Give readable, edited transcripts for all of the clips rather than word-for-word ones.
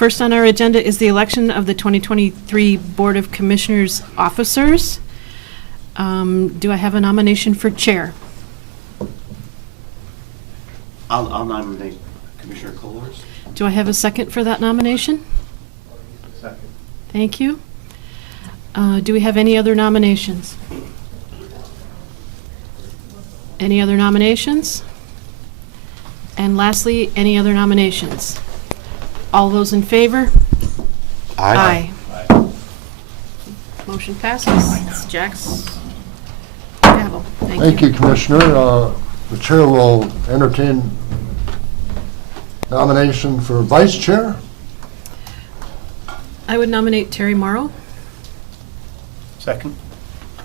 First on our agenda is the election of the 2023 Board of Commissioners officers. Do I have a nomination for chair? I'll nominate Commissioner Kohlers. Do I have a second for that nomination? Second. Thank you. Do we have any other nominations? Any other nominations? And lastly, any other nominations? All those in favor? Aye. Motion passes. It's Jack's gavel. Thank you, Commissioner. The chair will entertain nomination for vice chair. I would nominate Terry Morrow. Second.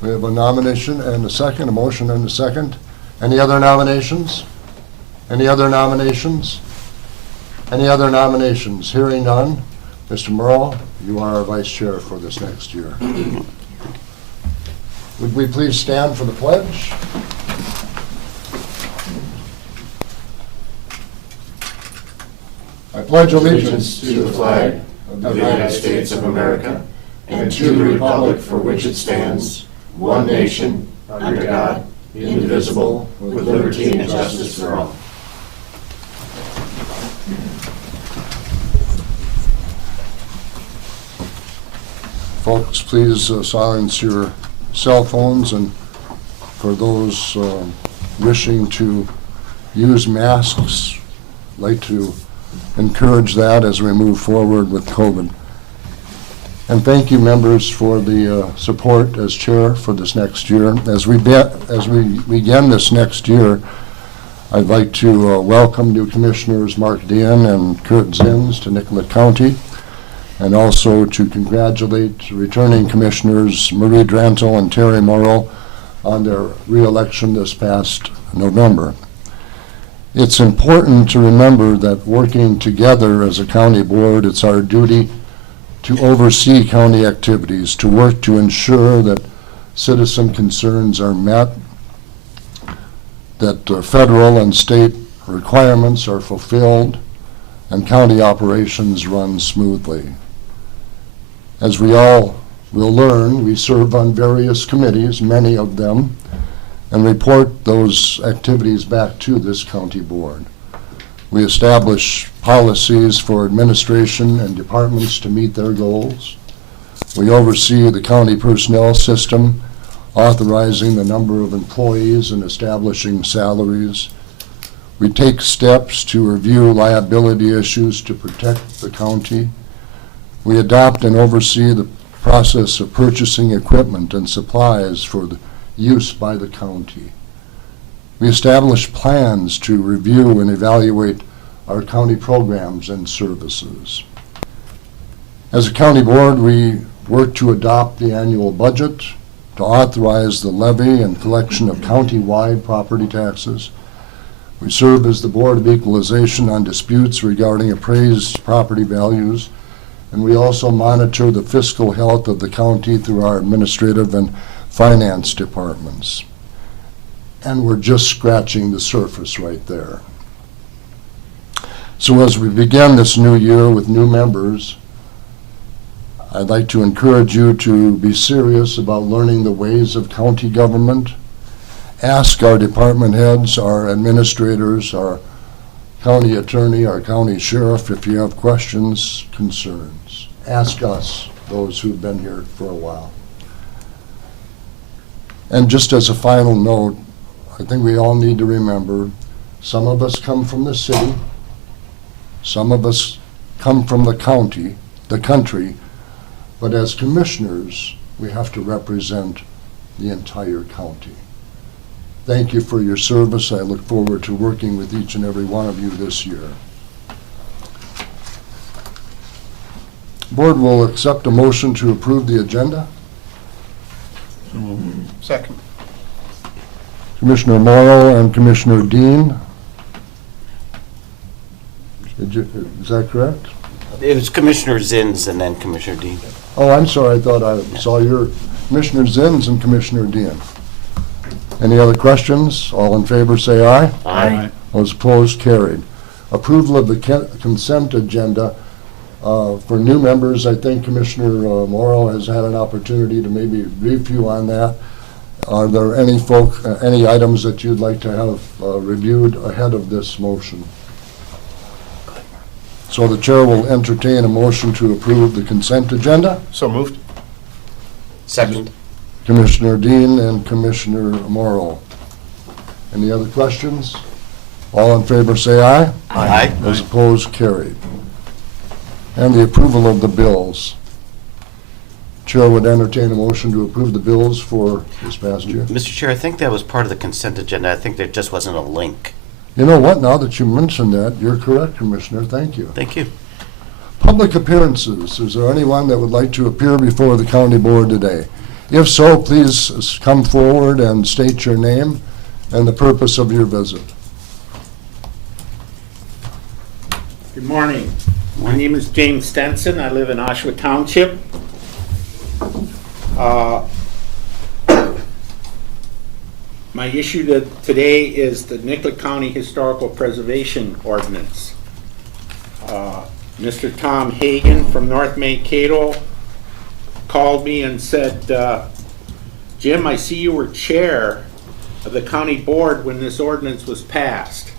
We have a nomination and a second, a motion and a second. Any other nominations? Any other nominations? Any other nominations? Hearing none. Mr. Morrow, you are our vice chair for this next year. Would we please stand for the pledge? I pledge allegiance to the flag of the United States of America and to the republic for which it stands, one nation, under God, indivisible, with liberty and justice for all. Folks, please silence your cell phones, and for those wishing to use masks, I'd like to encourage that as we move forward with COVID. And thank you, members, for the support as chair for this next year. As we begin this next year, I'd like to welcome new commissioners Mark Dean and Kurt Zins to Nicollet County, and also to congratulate returning commissioners Marie Drantel and Terry Morrow on their re-election this past November. It's important to remember that working together as a county board, it's our duty to oversee county activities, to work to ensure that citizen concerns are met, that federal and state requirements are fulfilled, and county operations run smoothly. As we all will learn, we serve on various committees, many of them, and report those activities back to this county board. We establish policies for administration and departments to meet their goals. We oversee the county personnel system, authorizing the number of employees and establishing salaries. We take steps to review liability issues to protect the county. We adopt and oversee the process of purchasing equipment and supplies for the use by the county. We establish plans to review and evaluate our county programs and services. As a county board, we work to adopt the annual budget, to authorize the levy and collection of county-wide property taxes. We serve as the Board of Equalization on disputes regarding appraised property values, and we also monitor the fiscal health of the county through our administrative and finance departments. And we're just scratching the surface right there. So as we begin this new year with new members, I'd like to encourage you to be serious about learning the ways of county government. Ask our department heads, our administrators, our county attorney, our county sheriff, if you have questions, concerns. Ask us, those who've been here for a while. And just as a final note, I think we all need to remember, some of us come from the city, some of us come from the county, the country, but as commissioners, we have to represent the entire county. Thank you for your service. I look forward to working with each and every one of you this year. Board will accept a motion to approve the agenda. Second. Commissioner Morrow and Commissioner Dean. Is that correct? It was Commissioner Zins and then Commissioner Dean. Oh, I'm sorry. I thought I saw your Commissioner Zins and Commissioner Dean. Any other questions? All in favor say aye. Aye. Those opposed, carried. Approval of the consent agenda. For new members, I think Commissioner Morrow has had an opportunity to maybe brief you on that. Are there any items that you'd like to have reviewed ahead of this motion? So the chair will entertain a motion to approve the consent agenda. So moved. Second. Commissioner Dean and Commissioner Morrow. Any other questions? All in favor say aye. Aye. Those opposed, carried. And the approval of the bills. Chair would entertain a motion to approve the bills for this past year. Mr. Chair, I think that was part of the consent agenda. I think there just wasn't a link. You know what, now that you mentioned that, you're correct, Commissioner, thank you. Thank you. Public appearances, is there anyone that would like to appear before the county board today? If so, please come forward and state your name and the purpose of your visit. Good morning. My name is James Stenson. I live in Oshawa Township. My issue today is the Nicollet County Historical Preservation Ordinance. Mr. Tom Hagan from North Mankato called me and said, Jim, I see you were chair of the county board when this ordinance was passed.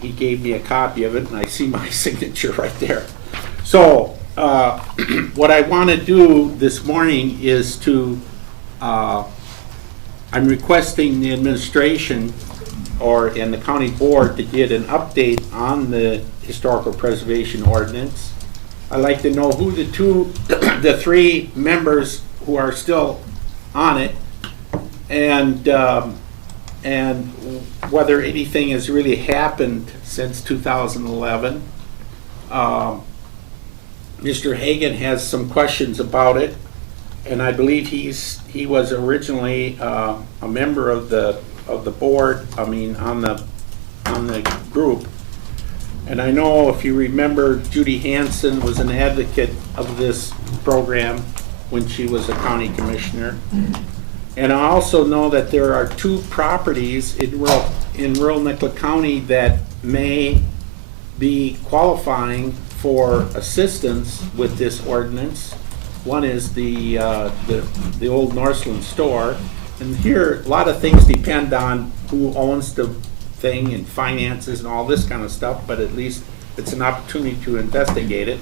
He gave me a copy of it, and I see my signature right there. So, what I want to do this morning is to, I'm requesting the administration and the county board to get an update on the historical preservation ordinance. I'd like to know who the three members who are still on it, and whether anything has really happened since 2011. Mr. Hagan has some questions about it, and I believe he was originally a member of the board. I mean, on the group. And I know, if you remember, Judy Hansen was an advocate of this program when she was a county commissioner. And I also know that there are two properties in rural Nicollet County that may be qualifying for assistance with this ordinance. One is the old Northland store, and here a lot of things depend on who owns the thing and finances and all this kind of stuff, but at least it's an opportunity to investigate it.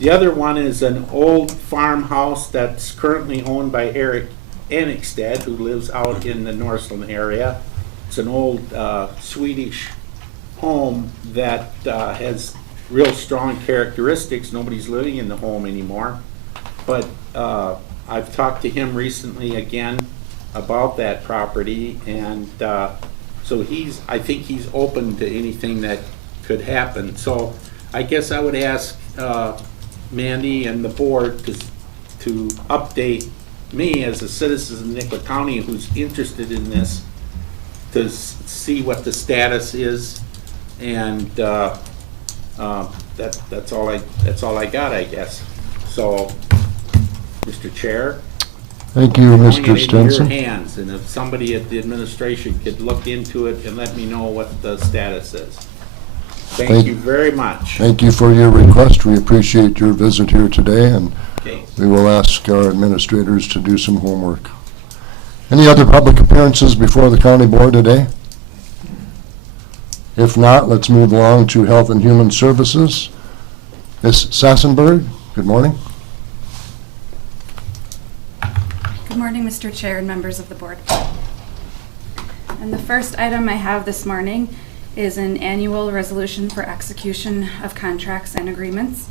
The other one is an old farmhouse that's currently owned by Eric Enigstad, who lives out in the Northland area. It's an old Swedish home that has real strong characteristics. Nobody's living in the home anymore, but I've talked to him recently again about that property, and so I think he's open to anything that could happen. So I guess I would ask Mandy and the board to update me as a citizen of Nicollet County who's interested in this, to see what the status is, and that's all I got, I guess. So, Mr. Chair. Thank you, I'm Mr. pointing it into your Stenson. hands, and if somebody at the administration could look into it and let me know what the status is. Thank you very much. Thank you for your request. We appreciate your visit here today, and Okay. we will ask our administrators to do some homework. Any other public appearances before the county board today? If not, let's move along to Health and Human Services. Ms. Sassenberg, good morning. Good morning, Mr. Chair and members of the board. And the first item I have this morning is an annual resolution for execution of contracts and agreements.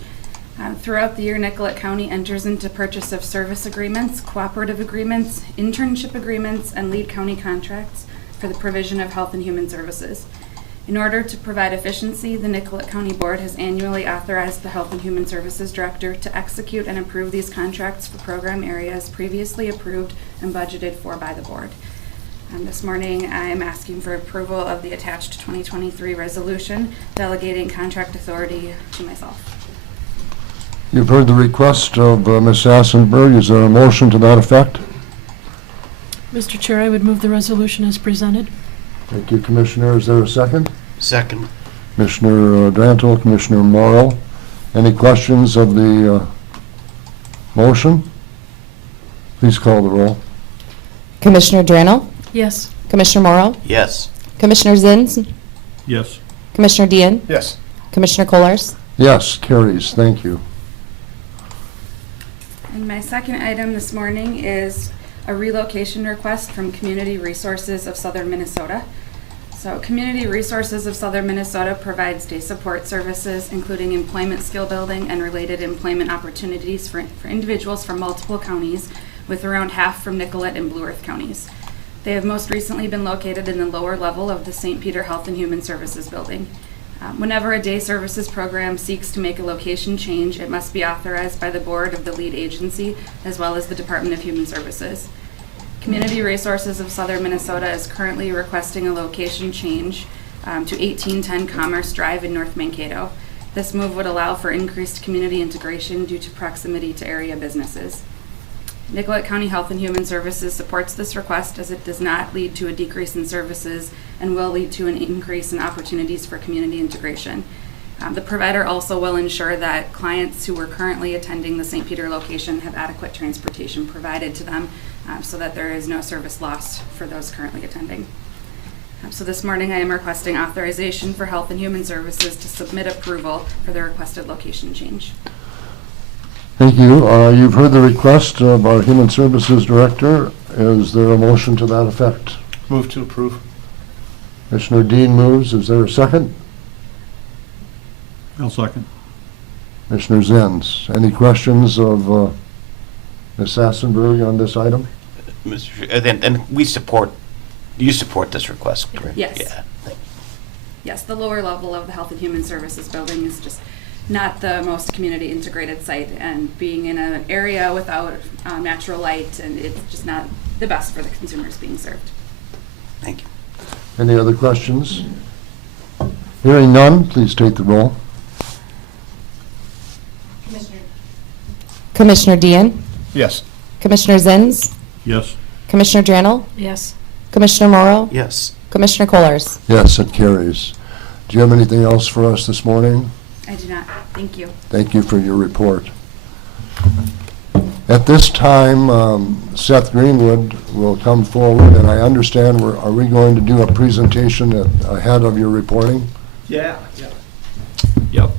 Throughout the year, Nicollet County enters into purchase of service agreements, cooperative agreements, internship agreements, and lead county contracts for the provision of health and human services. In order to provide efficiency, the Nicollet County Board has annually authorized the Health and Human Services Director to execute and approve these contracts for program areas previously approved and budgeted for by the board. This morning, I am asking for approval of the attached 2023 resolution delegating contract authority to myself. You've heard the request of Ms. Sassenberg. Is there a motion to that effect? Mr. Chair, I would move the resolution as presented. Thank you, Commissioner. Is there a second? Second. Commissioner Drantle, Commissioner Morrow. Any questions of the motion? Please call the roll. Commissioner Drano, Yes. Commissioner Morrow, Yes. Commissioner Zins, Yes. Commissioner Dean, Yes. Commissioner Colars. Yes, carries. Thank you. And my second item this morning is a relocation request from Community Resources of Southern Minnesota. So Community Resources of Southern Minnesota provides day support services, including employment skill building and related employment opportunities for individuals from multiple counties, with around half from Nicollet and Blue Earth counties. They have most recently been located in the lower level of the St. Peter Health and Human Services building. Whenever a day services program seeks to make a location change, it must be authorized by the board of the lead agency as well as the Department of Human Services. Community Resources of Southern Minnesota is currently requesting a location change to 1810 Commerce Drive in North Mankato. This move would allow for increased community integration due to proximity to area businesses. Nicollet County Health and Human Services supports this request as it does not lead to a decrease in services and will lead to an increase in opportunities for community integration. The provider also will ensure that clients who are currently attending the St. Peter location have adequate transportation provided to them so that there is no service lost for those currently attending. So this morning I am requesting authorization for Health and Human Services to submit approval for the requested location change. Thank you. You've heard the request of our Human Services Director. Is there a motion to that effect? Move to approve. Commissioner Dean moves. Is there a second? I'll second. Commissioner Zins. Any questions of Ms. Sassenberg on this item? And you support this request, correct? Yes. Yeah. Yes, the lower level of the Health and Human Services building is just not the most community integrated site, and being in an area without natural light, and it's just not the best for the consumers being served. Thank you. Any other questions? Hearing none, please take the roll. Commissioner Dean, Yes. Commissioner Zins, Yes. Commissioner Drano, Yes. Commissioner Morrow, Yes. Commissioner Colars. Yes, it carries. Do you have anything else for us this morning? I do not. Thank you. Thank you for your report. At this time, Seth Greenwood will come forward, and I understand are we going to do a presentation ahead of your reporting? Yeah. Yep.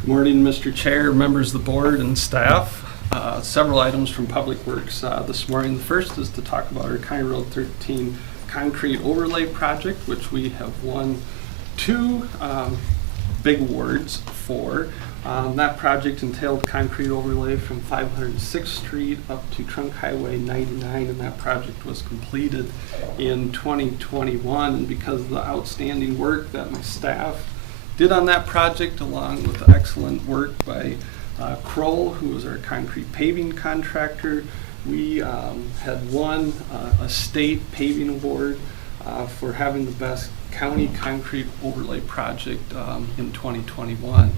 Good morning, Mr. Chair, members of the board, and staff. Several items from Public Works this morning. The first is to talk about our County Road 13 concrete overlay project, which we have won 2 big awards for. That project entailed concrete overlay from 506th Street up to Trunk Highway 99, and that project was completed in 2021. And because of the outstanding work that my staff did on that project, along with the excellent work by Kroll, who was our concrete paving contractor, we had won a state paving award for having the best county concrete overlay project in 2021.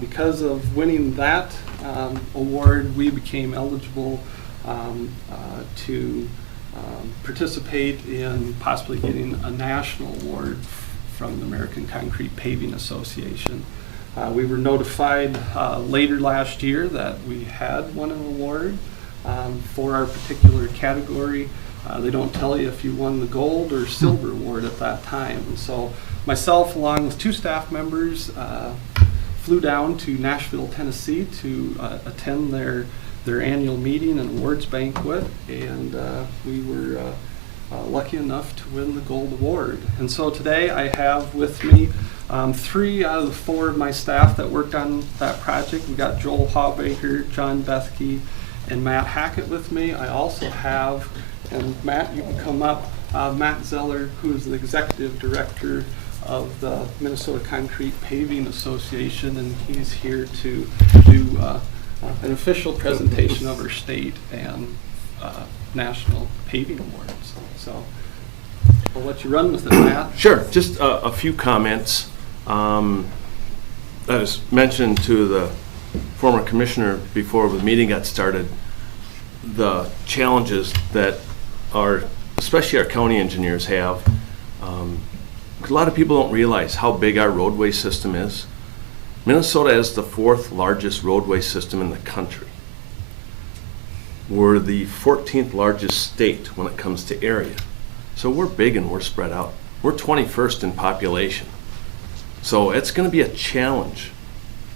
Because of winning that award, we became eligible to participate in possibly getting a national award from the American Concrete Paving Association. We were notified later last year that we had won an award for our particular category. They don't tell you if you won the gold or silver award at that time. And so myself, along with 2 staff members, flew down to Nashville, Tennessee to attend their annual meeting and awards banquet, and we were lucky enough to win the gold award. And so today I have with me 3 out of the 4 of my staff that worked on that project. We got Joel Hawbaker, John Bethke, and Matt Hackett with me. I also have, and Matt, you can come up, Matt Zeller, who is the executive director of the Minnesota Concrete Paving Association, and he's here to do an official presentation of our state and national paving awards. So I'll let you run with it, Matt. Sure, just a few comments. As mentioned to the former commissioner before the meeting got started, the challenges that our especially our county engineers have. 'Cause a lot of people don't realize how big our roadway system is. Minnesota has the 4th largest roadway system in the country. We're the 14th largest state when it comes to area. So we're big and we're spread out. We're 21st in population. So it's going to be a challenge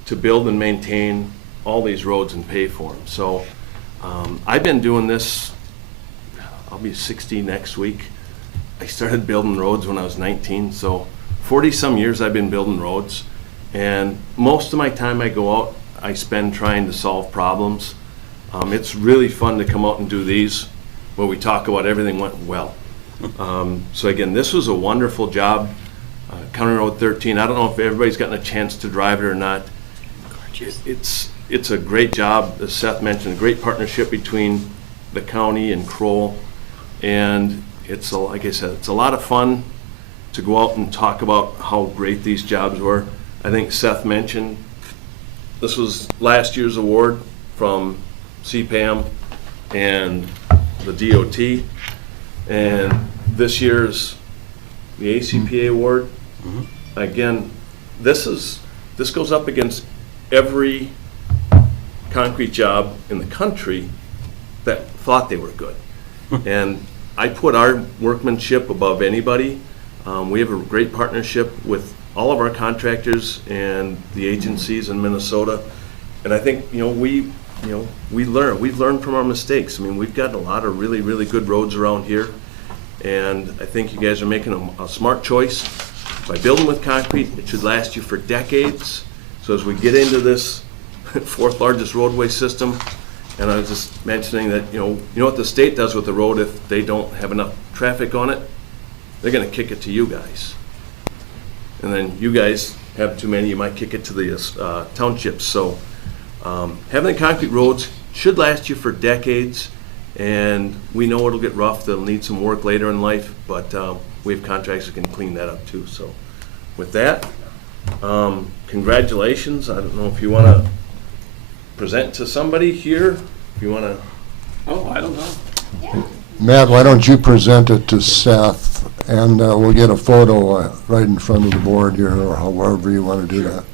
to build and maintain all these roads and pay for them. So I've been doing this, I'll be 60 next week. I started building roads when I was 19, so 40 some years I've been building roads. And most of my time I go out, I spend trying to solve problems. It's really fun to come out and do these where we talk about everything went well. So again, this was a wonderful job. County Road 13, I don't know if everybody's gotten a chance to drive it or not. It's a great job, as Seth mentioned, a great partnership between the county and Kroll. And it's, like I said, it's a lot of fun to go out and talk about how great these jobs were. I think Seth mentioned this was last year's award from CPAM and the DOT, and this year's the ACPA award. Again, this goes up against every concrete job in the country that thought they were good. And I put our workmanship above anybody. We have a great partnership with all of our contractors and the agencies in Minnesota. And I think, we've learned from our mistakes. I mean, we've got a lot of really, really good roads around here. And I think you guys are making a smart choice. By building with concrete, it should last you for decades. So as we get into this 4th largest roadway system, and I was just mentioning that, you know what the state does with the road if they don't have enough traffic on it? They're gonna kick it to you guys. And then you guys have too many, you might kick it to the townships. So having the concrete roads should last you for decades, and we know it'll get rough, they'll need some work later in life, but we have contractors that can clean that up too. So with that, congratulations. I don't know if you wanna present to somebody here, if you wanna. Oh, I don't know. Matt, why don't you present it to Seth, and we'll get a photo right in front of the board here, or however you want to do that.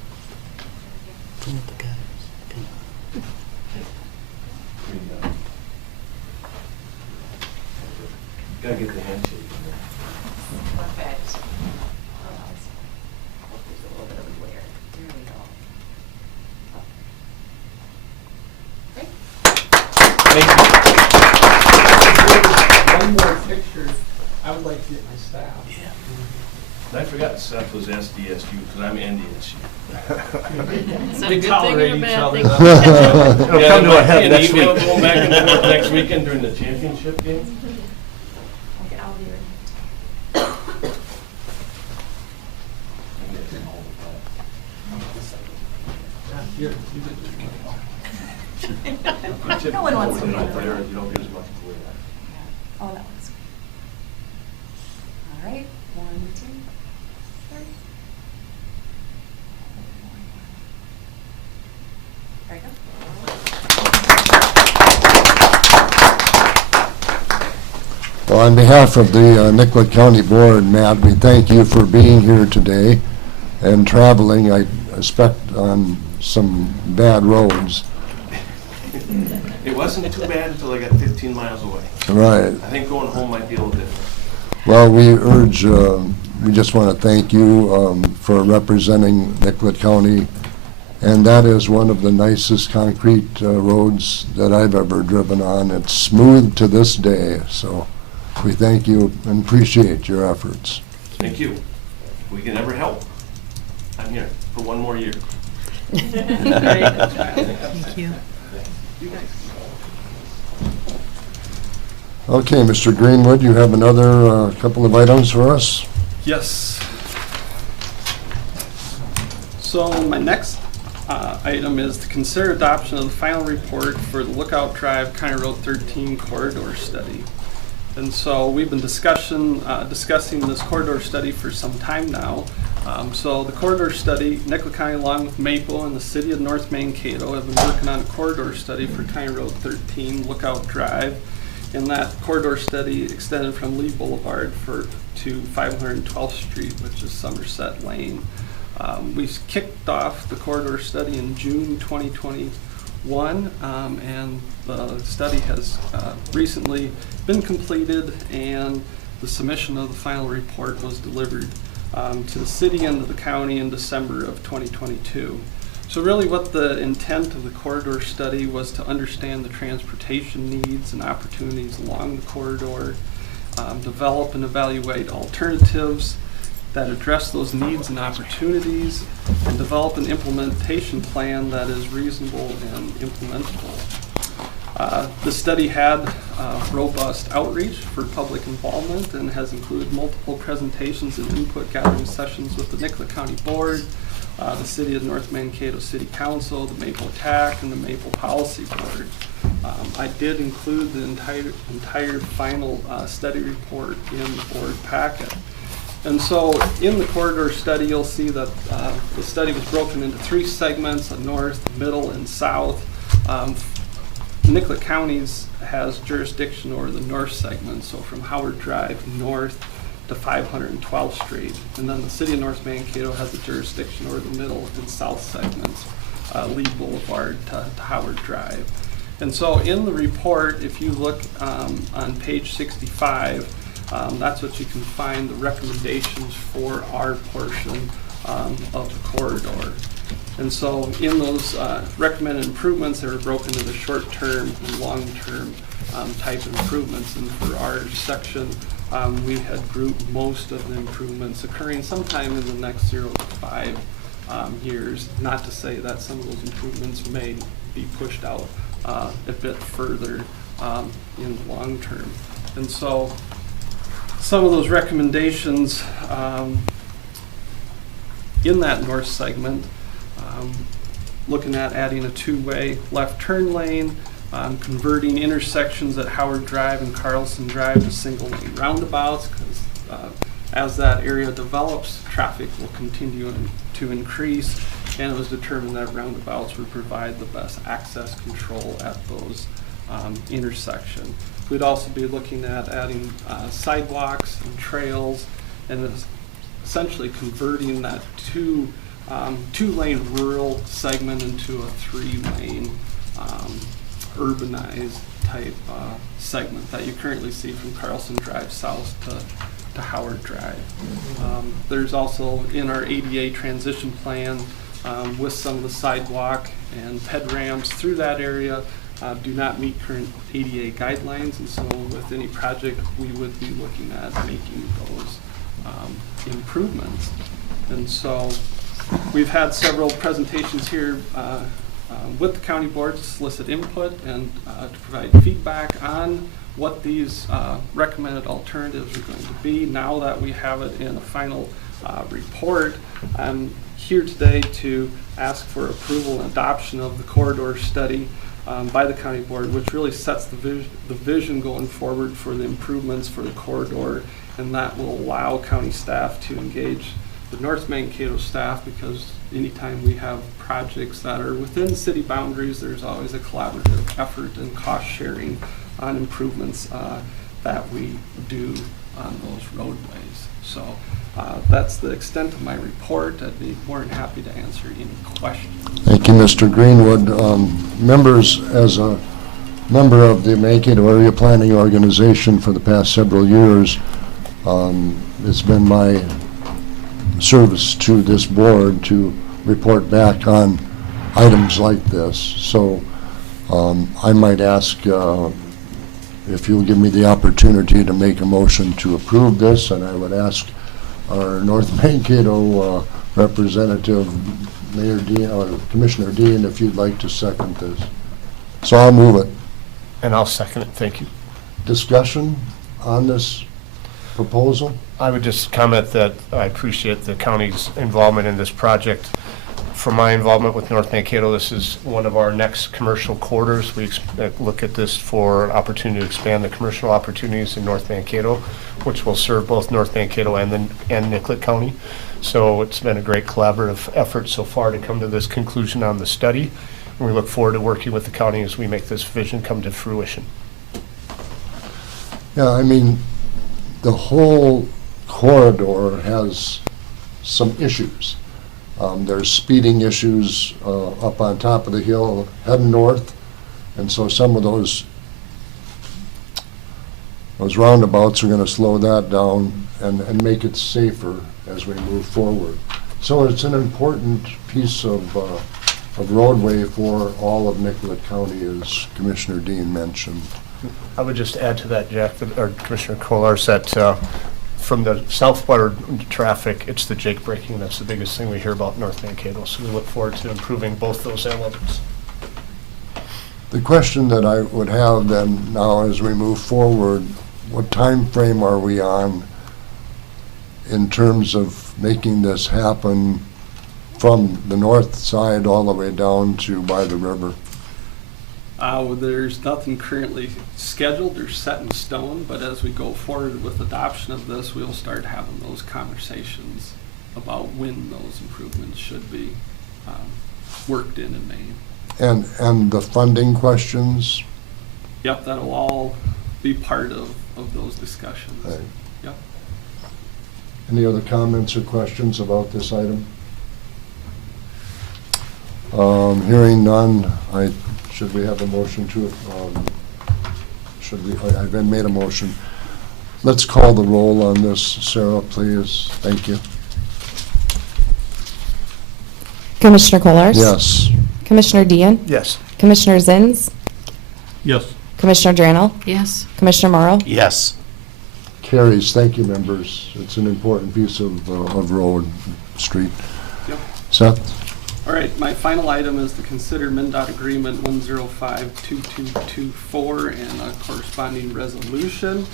Gotta get the handshake. Perfect. There's a little bit of glare. There we go. One more picture. I would like to get my staff. Yeah. And I forgot Seth was SDSU because I'm NDSU. Is that a We good tolerate thing or a each bad other. thing? It'll come to a head next week. Going back and forth next weekend during the championship game. Okay, I'll be ready. Here, No one wants to be You in the room. don't get as much glare. Oh, that one's good. All right, 1, 2, 3. There you go. Well, on behalf of the Nicollet County Board, Matt, we thank you for being here today and traveling, I expect, on some bad roads. It wasn't too bad until I got 15 miles away. Right. I think going home might be a little different. Well, we just want to thank you for representing Nicollet County, and that is one of the nicest concrete roads that I've ever driven on. It's smooth to this day, so we thank you and appreciate your efforts. Thank you. If we can ever help, I'm here for one more year. Great. Thank you. Okay, Mr. Greenwood, you have another couple of items for us? Yes. So my next item is to consider adoption of the final report for the Lookout Drive County Road 13 corridor study. And so we've been discussing this corridor study for some time now. So the corridor study, Nicollet County along with Maple and the city of North Mankato have been working on a corridor study for County Road 13 Lookout Drive. And that corridor study extended from Lee Boulevard to 512th Street, which is Somerset Lane. We kicked off the corridor study in June 2021, and the study has recently been completed, and the submission of the final report was delivered to the city and to the county in December of 2022. So really what the intent of the corridor study was to understand the transportation needs and opportunities along the corridor, develop and evaluate alternatives that address those needs and opportunities, and develop an implementation plan that is reasonable and implementable. The study had robust outreach for public involvement and has included multiple presentations and input gathering sessions with the Nicollet County Board, the City of North Mankato City Council, the Maple TAC, and the Maple Policy Board. I did include the entire final study report in the board packet. And so in the corridor study, you'll see that the study was broken into 3 segments, a north, middle, and south. Nicollet County's has jurisdiction over the north segment, so from Howard Drive north to 512th Street. And then the City of North Mankato has a jurisdiction over the middle and south segments, Lee Boulevard to Howard Drive. And so in the report, if you look on page 65, that's what you can find, the recommendations for our portion of the corridor. And so in those recommended improvements, they were broken into short-term and long-term type improvements. And for our section, we had grouped most of the improvements occurring sometime in the next 0 to 5 years. Not to say that some of those improvements may be pushed out a bit further in the long term. And so some of those recommendations in that north segment, looking at adding a 2-way left turn lane, converting intersections at Howard Drive and Carlson Drive to single-lane roundabouts, because as that area develops, traffic will continue to increase, and it was determined that roundabouts would provide the best access control at those intersections. We'd also be looking at adding sidewalks and trails, and essentially converting that two-lane rural segment into a 3-lane urbanized type segment that you currently see from Carlson Drive south to Howard Drive. There's also in our ADA transition plan with some of the sidewalk and ped ramps through that area do not meet current ADA guidelines, and so with any project we would be looking at making those improvements. And so we've had several presentations here with the county board to solicit input and to provide feedback on what these recommended alternatives are going to be. Now that we have it in a final report, I'm here today to ask for approval and adoption of the corridor study by the county board, which really sets the vision going forward for the improvements for the corridor, and that will allow county staff to engage the North Mankato staff, because anytime we have projects that are within city boundaries, there's always a collaborative effort and cost sharing on improvements that we do on those roadways. So that's the extent of my report. I'd be more than happy to answer any questions. Thank you, Mr. Greenwood. Members, as a member of the Mankato Area Planning Organization for the past several years, it's been my service to this board to report back on items like this. So I might ask if you'll give me the opportunity to make a motion to approve this, and I would ask our North Mankato representative, Mayor Dean, or Commissioner Dean, if you'd like to second this. So I'll move it. And I'll second it, thank you. Discussion on this proposal? I would just comment that I appreciate the county's involvement in this project. From my involvement with North Mankato, this is one of our next commercial corridors. We look at this for opportunity to expand the commercial opportunities in North Mankato, which will serve both North Mankato and Nicollet County. So it's been a great collaborative effort so far to come to this conclusion on the study. And we look forward to working with the county as we make this vision come to fruition. Yeah, I mean, the whole corridor has some issues. There's speeding issues up on top of the hill heading north, and so some of those roundabouts are going to slow that down and make it safer as we move forward. So it's an important piece of roadway for all of Nicollet County, as Commissioner Dean mentioned. I would just add to that, Jack, or Commissioner Kolars, that from the southward traffic, it's the jake braking that's the biggest thing we hear about in North Mankato. So we look forward to improving both those elements. The question that I would have then now as we move forward, what time frame are we on in terms of making this happen from the north side all the way down to by the river? There's nothing currently scheduled or set in stone, but as we go forward with adoption of this, we'll start having those conversations about when those improvements should be worked in and made. And the funding questions? Yep, that'll all be part of those discussions. Right. Yep. Any other comments or questions about this item? Hearing none, should we have a motion to, I've been made a motion. Let's call the roll on this, Sarah, please. Thank you. Commissioner Kolars? Yes. Commissioner Dean? Yes. Commissioner Zins? Yes. Commissioner Drannell? Yes. Commissioner Morrow? Yes. Carries. Thank you, members. It's an important piece of road, street. Yep. Seth? All right, my final item is to consider MnDOT Agreement 1052224 and a corresponding resolution.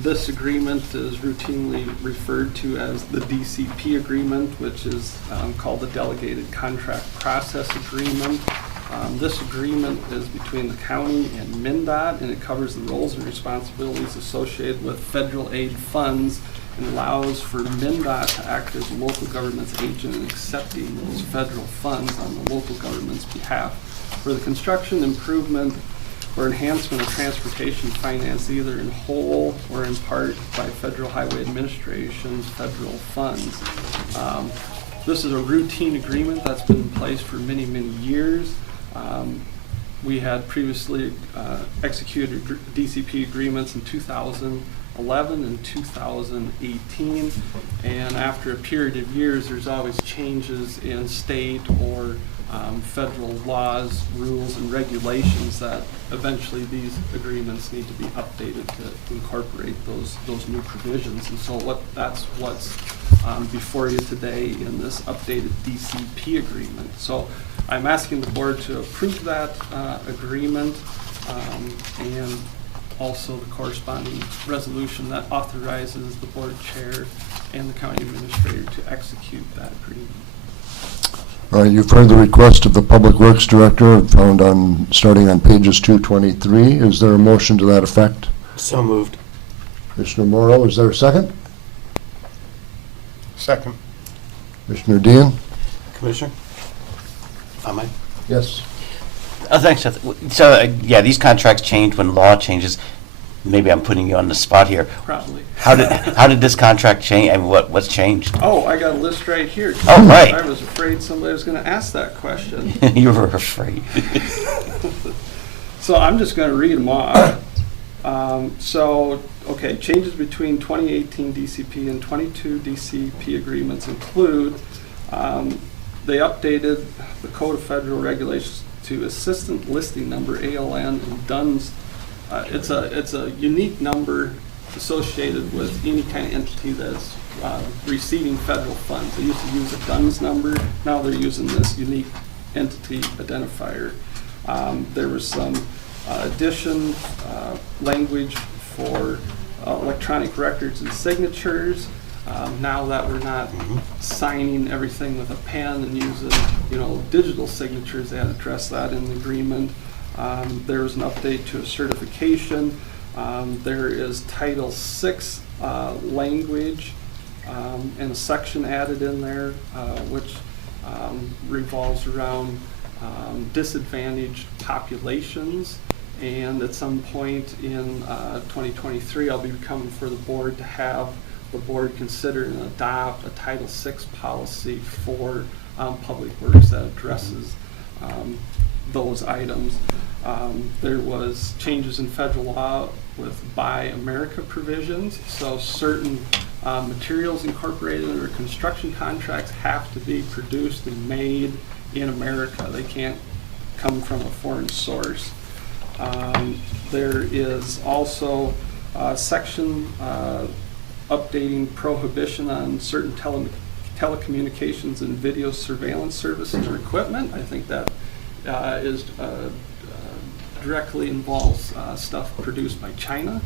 This agreement is routinely referred to as the DCP agreement, which is called the Delegated Contract Process Agreement. This agreement is between the county and MnDOT, and it covers the roles and responsibilities associated with federal aid funds and allows for MnDOT to act as local government's agent in accepting those federal funds on the local government's behalf for the construction, improvement, or enhancement of transportation finance either in whole or in part by Federal Highway Administration's federal funds. This is a routine agreement that's been in place for many, many years. We had previously executed DCP agreements in 2011 and 2018, and after a period of years, there's always changes in state or federal laws, rules, and regulations that eventually these agreements need to be updated to incorporate those new provisions. And so that's what's before you today in this updated DCP agreement. So I'm asking the board to approve that agreement and also the corresponding resolution that authorizes the board chair and the county administrator to execute that agreement. All right, you've heard the request of the Public Works Director found starting on pages 223. Is there a motion to that effect? So moved. Commissioner Morrow, is there a second? Second. Commissioner Dean? Commissioner? Am I? Yes. Oh, thanks, Seth. So, yeah, these contracts change when law changes. Maybe I'm putting you on the spot here. Probably. How did this contract change, and what's changed? Oh, I got a list right here. Oh, right. I was afraid somebody was going to ask that question. You were afraid. So I'm just going to read them off. Okay, changes between 2018 DCP and 22 DCP agreements include they updated the Code of Federal Regulations to Assistant Listing Number, ALN, and DUNS. It's a unique number associated with any kind of entity that's receiving federal funds. They used to use a DUNS number. Now they're using this unique entity identifier. There was some addition language for electronic records and signatures. Now that we're not signing everything with a pen and using, digital signatures, they had addressed that in the agreement. There was an update to a certification. There is Title VI language and a section added in there which revolves around disadvantaged populations. And at some point in 2023, I'll be coming for the board to have the board consider and adopt a Title VI policy for Public Works that addresses those items. There was changes in federal law with Buy America provisions, so certain materials incorporated under construction contracts have to be produced and made in America. They can't come from a foreign source. There is also a section updating prohibition on certain telecommunications and video surveillance services or equipment. I think that is directly involves stuff produced by China.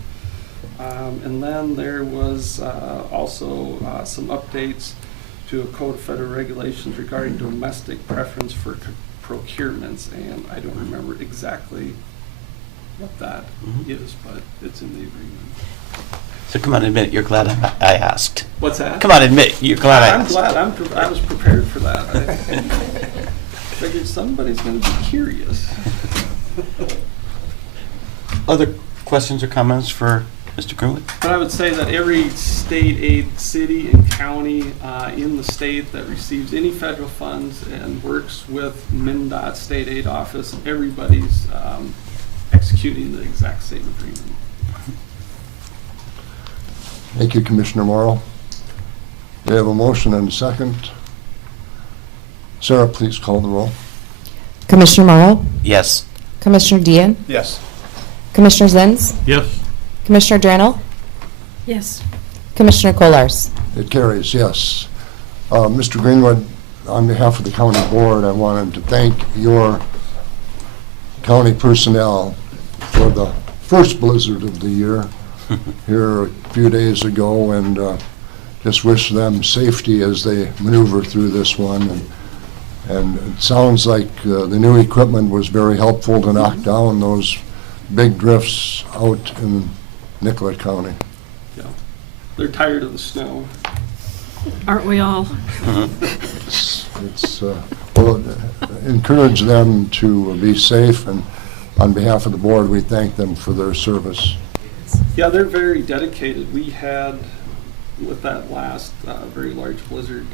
And then there was also some updates to a code of federal regulations regarding domestic preference for procurements, and I don't remember exactly what that is, but it's in the agreement. So come on, admit it, you're glad I asked. What's that? Come on, admit you're glad I I'm asked. glad. I was prepared for that. I figured somebody's going to be curious. Other questions or comments for Mr. Greenwood? But I would say that every state aid city and county in the state that receives any federal funds and works with MnDOT state aid office, everybody's executing the exact same agreement. Thank you, Commissioner Morrow. We have a motion and a second. Sarah, please call the roll. Commissioner Morrow, Yes. Commissioner Dean, Yes. Commissioner Zins, Yes. Commissioner Drannell, Yes. Commissioner Kolars. It carries, yes. Mr. Greenwood, on behalf of the county board, I wanted to thank your county personnel for the first blizzard of the year here a few days ago, and just wish them safety as they maneuver through this one. And it sounds like the new equipment was very helpful to knock down those big drifts out in Nicollet County. Yeah. They're tired of the snow. Aren't we all? Well, encourage them to be safe, and on behalf of the board, we thank them for their service. Yeah, they're very dedicated. We had, with that last very large blizzard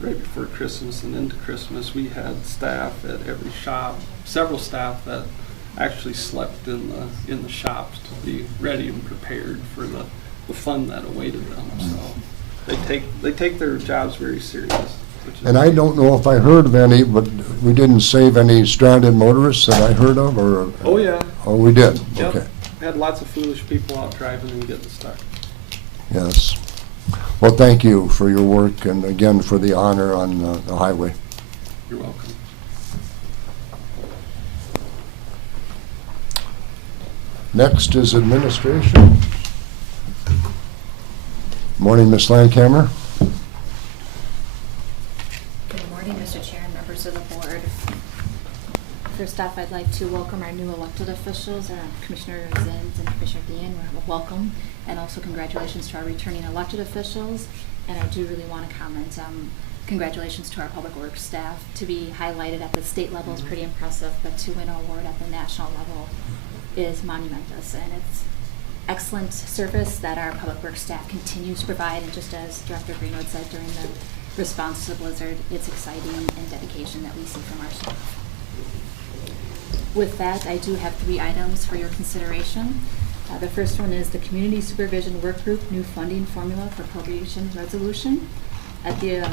right before Christmas and into Christmas, we had staff at every shop, several staff that actually slept in the shops to be ready and prepared for the fun that awaited them. So they take their jobs very serious. And I don't know if I heard of any, but we didn't save any stranded motorists that I heard of, or? Oh, yeah. Oh, we did? Yep. Okay. Had lots of foolish people out driving and getting stuck. Yes. Well, thank you for your work, and again, for the honor on the highway. You're welcome. Next is administration. Morning, Ms. Landcamer. Good morning, Mr. Chair and members of the board. First off, I'd like to welcome our new elected officials, Commissioner Zins and Commissioner Dean. Welcome, and also congratulations to our returning elected officials. And I do really want to comment, congratulations to our Public Works staff. To be highlighted at the state level is pretty impressive, but to win an award at the national level is monumentous, and it's excellent service that our Public Works staff continues to provide. And just as Director Greenwood said during the response to the blizzard, it's exciting and dedication that we see from our staff. With that, I do have 3 items for your consideration. The first one is the Community Supervision Work Group new funding formula for appropriation resolution. At the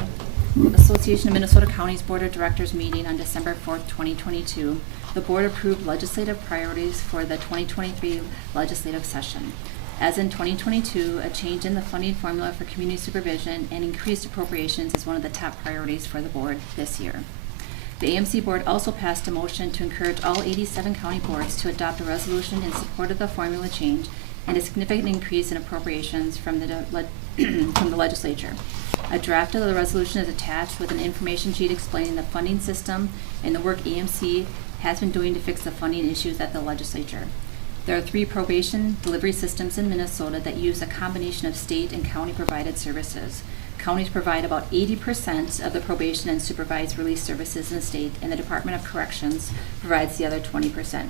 Association of Minnesota Counties Board of Directors meeting on December 4th, 2022, the board approved legislative priorities for the 2023 legislative session. As in 2022, a change in the funding formula for community supervision and increased appropriations is one of the top priorities for the board this year. The AMC board also passed a motion to encourage all 87 county boards to adopt a resolution in support of the formula change and a significant increase in appropriations from the legislature. A draft of the resolution is attached with an information sheet explaining the funding system and the work AMC has been doing to fix the funding issues at the legislature. There are 3 probation delivery systems in Minnesota that use a combination of state and county provided services. Counties provide about 80% of the probation and supervised release services in the state, and the Department of Corrections provides the other 20%.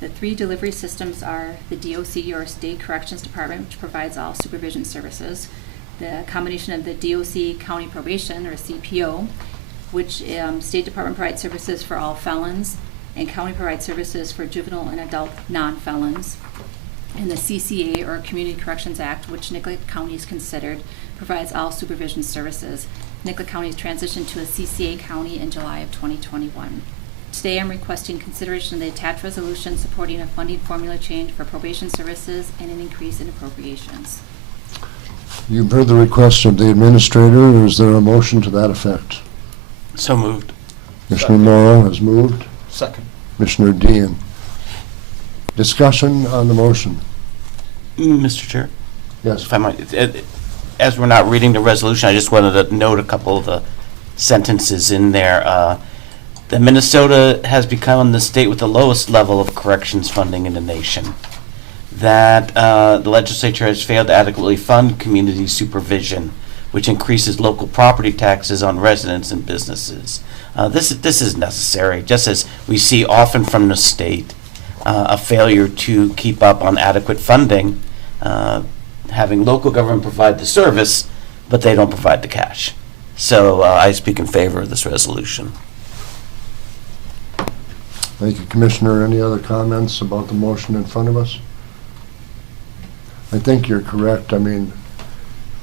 The 3 delivery systems are the DOC, or State Corrections Department, which provides all supervision services, the combination of the DOC County Probation, or CPO, which State Department provides services for all felons, and county provides services for juvenile and adult non-felons, and the CCA, or Community Corrections Act, which Nicollet County is considered, provides all supervision services. Nicollet County has transitioned to a CCA county in July of 2021. Today I'm requesting consideration of the attached resolution supporting a funding formula change for probation services and an increase in appropriations. You've heard the request of the administrator. Is there a motion to that effect? So moved. Commissioner Morrow has moved. Second. Commissioner Dean. Discussion on the motion. Mr. Chair, Yes. if I might, as we're not reading the resolution, I just wanted to note a couple of the sentences in there. That Minnesota has become the state with the lowest level of corrections funding in the nation. That the legislature has failed to adequately fund community supervision, which increases local property taxes on residents and businesses. This is necessary, just as we see often from the state, a failure to keep up on adequate funding, having local government provide the service, but they don't provide the cash. So I speak in favor of this resolution. Thank you, Commissioner. Any other comments about the motion in front of us? I think you're correct. I mean,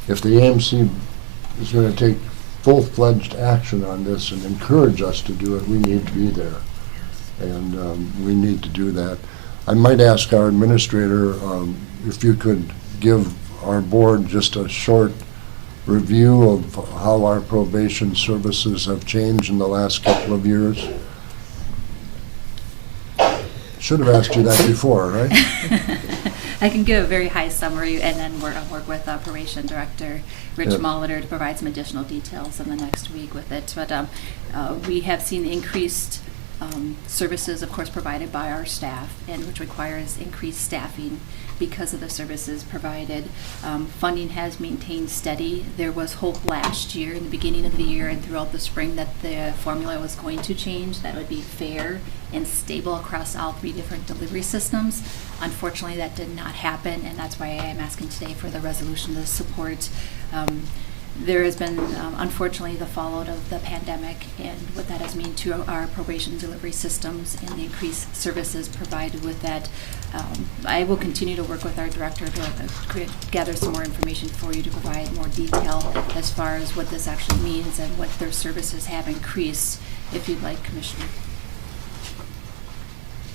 if the AMC is going to take full-fledged action on this and encourage us to do it, we need to be there. And we need to do that. I might ask our administrator if you could give our board just a short review of how our probation services have changed in the last couple of years. Should have asked you that before, right? I can give a very high summary, and then work with Probation Director Rich Yeah. Molitor to provide some additional details in the next week with it. But we have seen increased services, of course, provided by our staff, and which requires increased staffing because of the services provided. Funding has maintained steady. There was hope last year, in the beginning of the year and throughout the spring, that the formula was going to change, that it would be fair and stable across all 3 different delivery systems. Unfortunately, that did not happen, and that's why I am asking today for the resolution to support. There has been, unfortunately, the fallout of the pandemic and what that has meant to our probation delivery systems and the increased services provided with that. I will continue to work with our director to gather some more information for you to provide more detail as far as what this actually means and what their services have increased, if you'd like, Commissioner.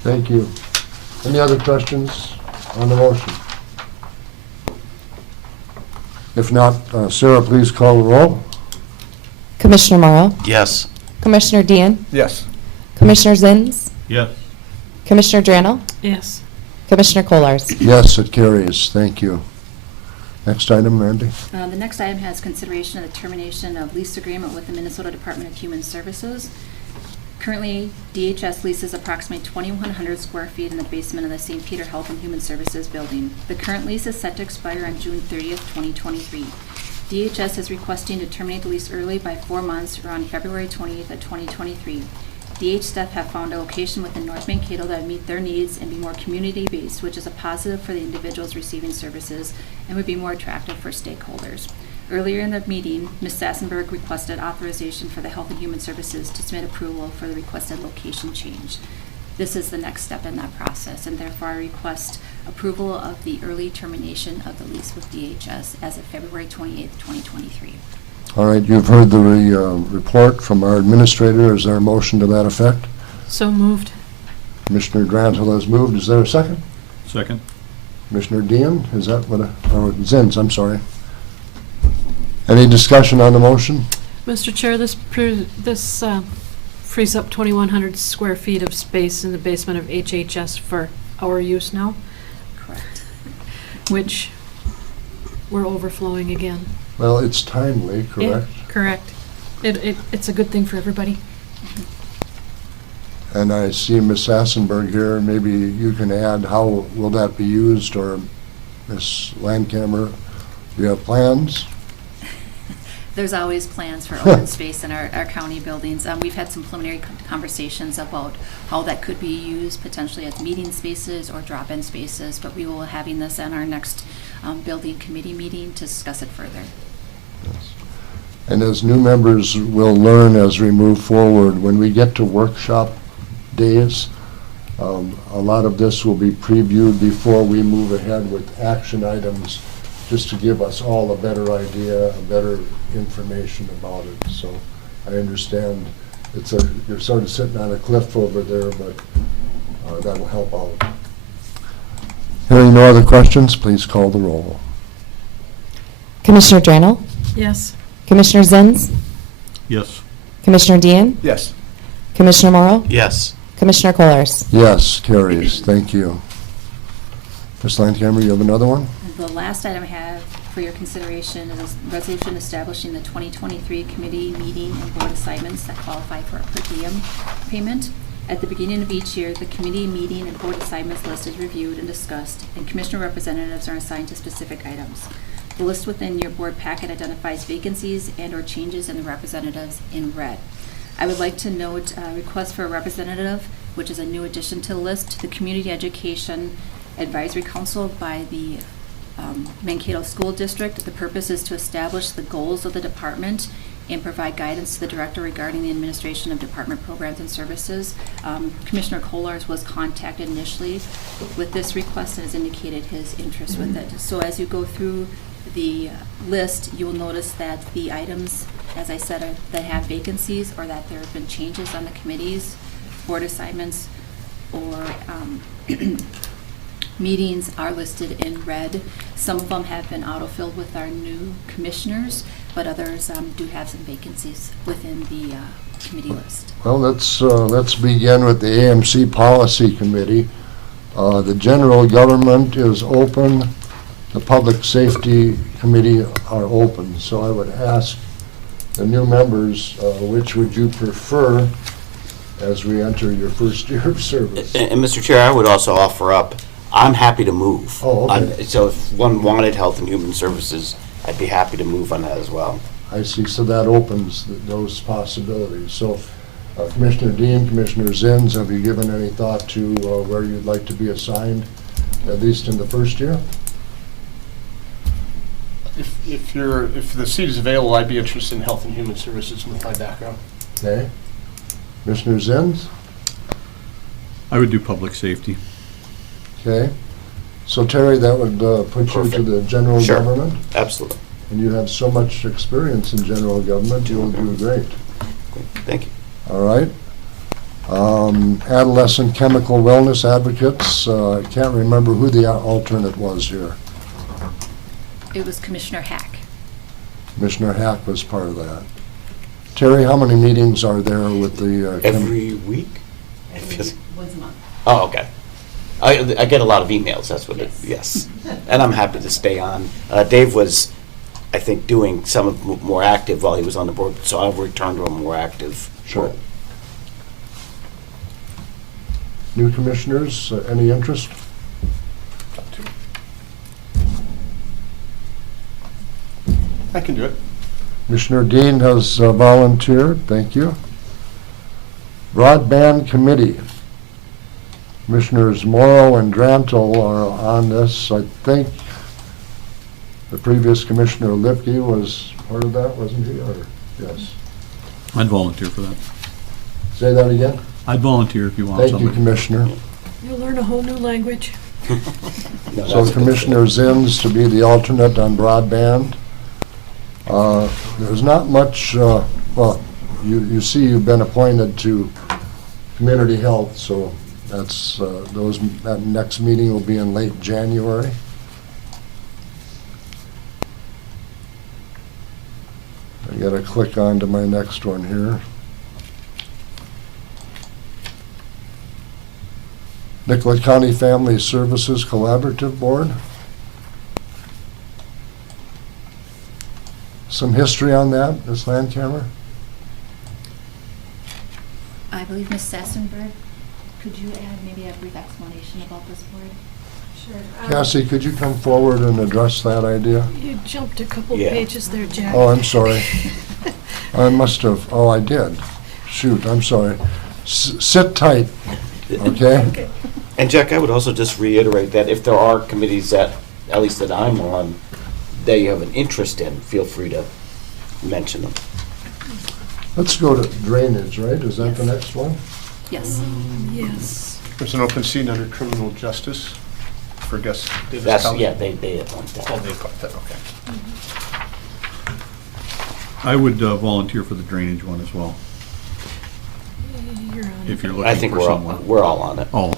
Thank you. Any other questions on the motion? If not, Sarah, please call the roll. Commissioner Morrow, Yes. Commissioner Dean, Yes. Commissioner Zins, Yes. Commissioner Drano, Yes. Commissioner Kolars. Yes, it carries. Thank you. Next item, Randy. The next item has consideration of the termination of lease agreement with the Minnesota Department of Human Services. Currently, DHS leases approximately 2,100 square feet in the basement of the St. Peter Health and Human Services building. The current lease is set to expire on June 30th, 2023. DHS is requesting to terminate the lease early by 4 months or on February 20th of 2023. DH staff have found a location within North Mankato that would meet their needs and be more community-based, which is a positive for the individuals receiving services and would be more attractive for stakeholders. Earlier in the meeting, Ms. Sassenberg requested authorization for the Health and Human Services to submit approval for the requested location change. This is the next step in that process, and therefore I request approval of the early termination of the lease with DHS as of February 28th, 2023. All right, you've heard the report from our administrator. Is there a motion to that effect? So moved. Commissioner Granville has moved. Is there a second? Second. Commissioner Dean, is that what, or Zins, I'm sorry. Any discussion on the motion? Mr. Chair, this frees up 2,100 square feet of space in the basement of HHS for our use now, Correct. which we're overflowing again. Well, it's timely, correct? Correct. It's a good thing for everybody. And I see Ms. Sassenberg here. Maybe you can add how will that be used, or Ms. Landcamer, do you have plans? There's always plans for open space in our county buildings. We've had some preliminary conversations about how that could be used potentially as meeting spaces or drop-in spaces, but we will be having this in our next building committee meeting to discuss it further. And as new members will learn as we move forward, when we get to workshop days, a lot of this will be previewed before we move ahead with action items, just to give us all a better idea, a better information about it. So I understand you're sort of sitting on a cliff over there, but that'll help out. Hearing no other questions, please call the roll. Commissioner Drannell? Yes. Commissioner Zins? Yes. Commissioner Dean? Yes. Commissioner Morrow? Yes. Commissioner Kohlers? Yes, carries. Thank you. Ms. Landcamer, you have another one? The last item I have for your consideration is a resolution establishing the 2023 committee meeting and board assignments that qualify for a per diem payment. At the beginning of each year, the committee meeting and board assignments list is reviewed and discussed, and commissioner representatives are assigned to specific items. The list within your board packet identifies vacancies and/or changes in the representatives in red. I would like to note a request for a representative, which is a new addition to the list, to the Community Education Advisory Council by the Mankato School District. The purpose is to establish the goals of the department and provide guidance to the director regarding the administration of department programs and services. Commissioner Kohlers was contacted initially with this request and has indicated his interest with it. So as you go through the list, you will notice that the items, as I said, that have vacancies or that there have been changes on the committees, board assignments, or meetings are listed in red. Some of them have been auto-filled with our new commissioners, but others do have some vacancies within the committee list. Well, let's begin with the AMC Policy Committee. The General Government is open. The Public Safety Committee are open. So I would ask the new members, which would you prefer as we enter your first year of service? And Mr. Chair, I would also offer up, I'm happy to move. Oh, okay. So if one wanted Health and Human Services, I'd be happy to move on that as well. I see, so that opens those possibilities. So Commissioner Dean, Commissioner Zins, have you given any thought to where you'd like to be assigned, at least in the first year? If the seat is available, I'd be interested in Health and Human Services with my background. Okay. Commissioner Zins? I would do public safety. Okay. So Terry, that would put you to Perfect. the general Sure. government? Absolutely. And you have so much experience in general government, you'll do great. Thank you. All right. Adolescent Chemical Wellness Advocates, I can't remember who the alternate was here. It was Commissioner Hack. Commissioner Hack was part of that. Terry, how many meetings are there with the? Every week? Once a month. Oh, okay. I get a lot of emails, that's what Yes. yes. And I'm happy to stay on. Dave was, I think, doing some of more active while he was on the board, so I'll return to a more active. Sure. New commissioners, any interest? I can do it. Commissioner Dean has volunteered, thank you. Broadband Committee. Commissioners Morrow and Drantle are on this. I think the previous Commissioner Lipke was part of that, wasn't he? Or yes. I'd volunteer for that. Say that again? I'd volunteer if you want Thank you, somebody. Commissioner. You'll learn a whole new language. No, So that's a good Commissioner Zins to be the alternate on broadband. There's not much, well, you see you've been appointed to community health, so that's, that next meeting will be in late January. I gotta click on to my next one here. Nicollet County Family Services Collaborative Board. Some history on that, Ms. Landcamer? I believe Ms. Sassenberg, could you add maybe a brief explanation about this board? Cassie, could you come forward and address that idea? You jumped a couple Yeah. pages there, Jack. Oh, I'm sorry. I must have, oh, I did. Shoot, I'm sorry. Sit tight, okay? And Jack, I would also just reiterate that if there are committees that, at least that I'm on, that you have an interest in, feel free to mention them. Let's go to drainage, right? Is that the next one? Yes. Yes. There's an open seat under criminal justice for Gus Davis That's, County. yeah, they appoint Oh, that. they got that, okay. I would volunteer for the drainage one as well, You're on if you're I looking think for someone. we're all on it. Oh,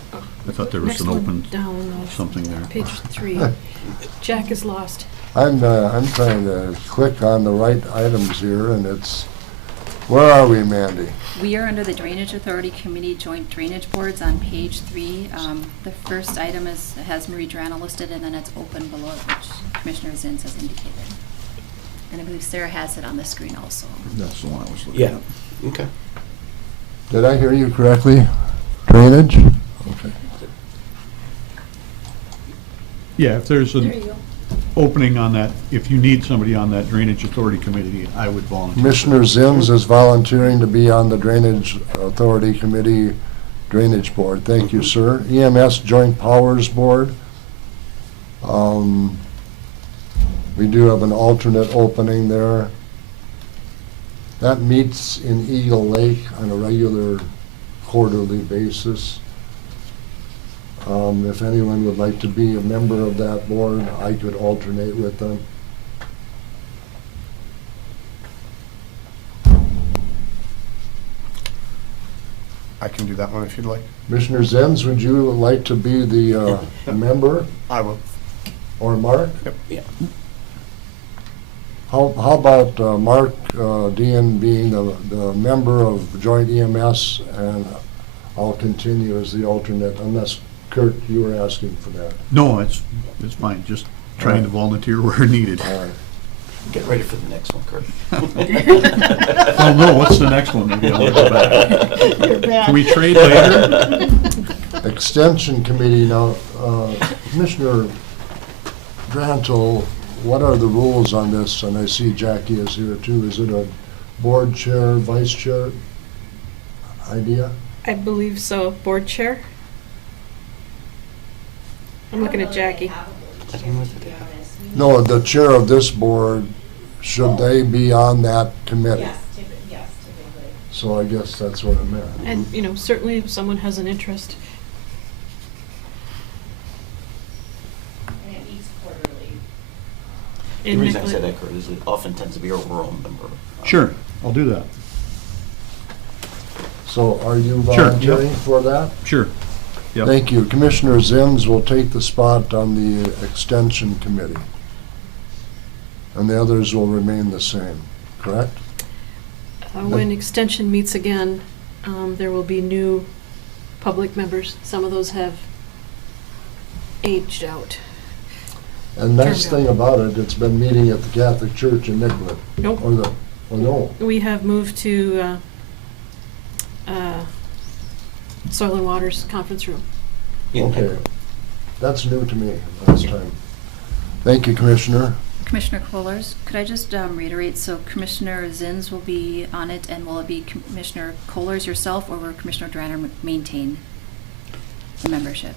I thought there was Next an one open down, something there. page 3. Jack is lost. I'm trying to click on the right items here, and it's, where are we, Mandy? We are under the Drainage Authority Committee Joint Drainage Boards on page 3. The first item has Marie Drano listed, and then it's open below it, which Commissioner Zins has indicated. And I believe Sarah has it on the screen also. That's the one I was looking Yeah, at. okay. Did I hear you correctly? Drainage? Okay. Yeah, if there's There you an go. opening on that, if you need somebody on that Drainage Authority Committee, I would volunteer. Commissioner Zins is volunteering to be on the Drainage Authority Committee Drainage Board. Thank you, sir. EMS Joint Powers Board. We do have an alternate opening there. That meets in Eagle Lake on a regular quarterly basis. If anyone would like to be a member of that board, I could alternate with them. I can do that one if you'd like. Commissioner Zins, would you like to be the member, I will. or Mark? Yeah. How about Mark Dean being the member of Joint EMS, and I'll continue as the alternate, unless, Kurt, you were asking for that. No, it's fine, just trying to volunteer where needed. All right. Get ready for the next one, Kurt. Well, no, what's the next one? Maybe I'll go back. Can we trade later? Extension Committee, now, Commissioner Grantle, what are the rules on this? And I see Jackie is here too. Is it a board chair, vice chair idea? I believe so. Board chair? I'm looking at Jackie. I don't know if they have. No, the chair of this board, should they be on that committee? Yes, typically. So I guess that's what I meant. And, you know, certainly if someone has an interest. And it meets quarterly. The in reason I said Nicollet. that, Kurt, is it often tends to be a rural member. Sure, I'll do that. So are you Sure, yep. volunteering for that? Sure. Yep. Thank you. Commissioner Zins will take the spot on the Extension Committee. And the others will remain the same, correct? When Extension meets again, there will be new public members. Some of those have aged out. And nice Turned out. thing about it, it's been meeting at the Catholic Church in Nicollet. Nope. Or no? We have moved to Soil and Waters Conference Room. Okay. That's new to me last time. Thank you, Commissioner. Commissioner Kohlers, could I just reiterate, so Commissioner Zins will be on it, and will it be Commissioner Kohlers yourself, or will Commissioner Dranner maintain the membership?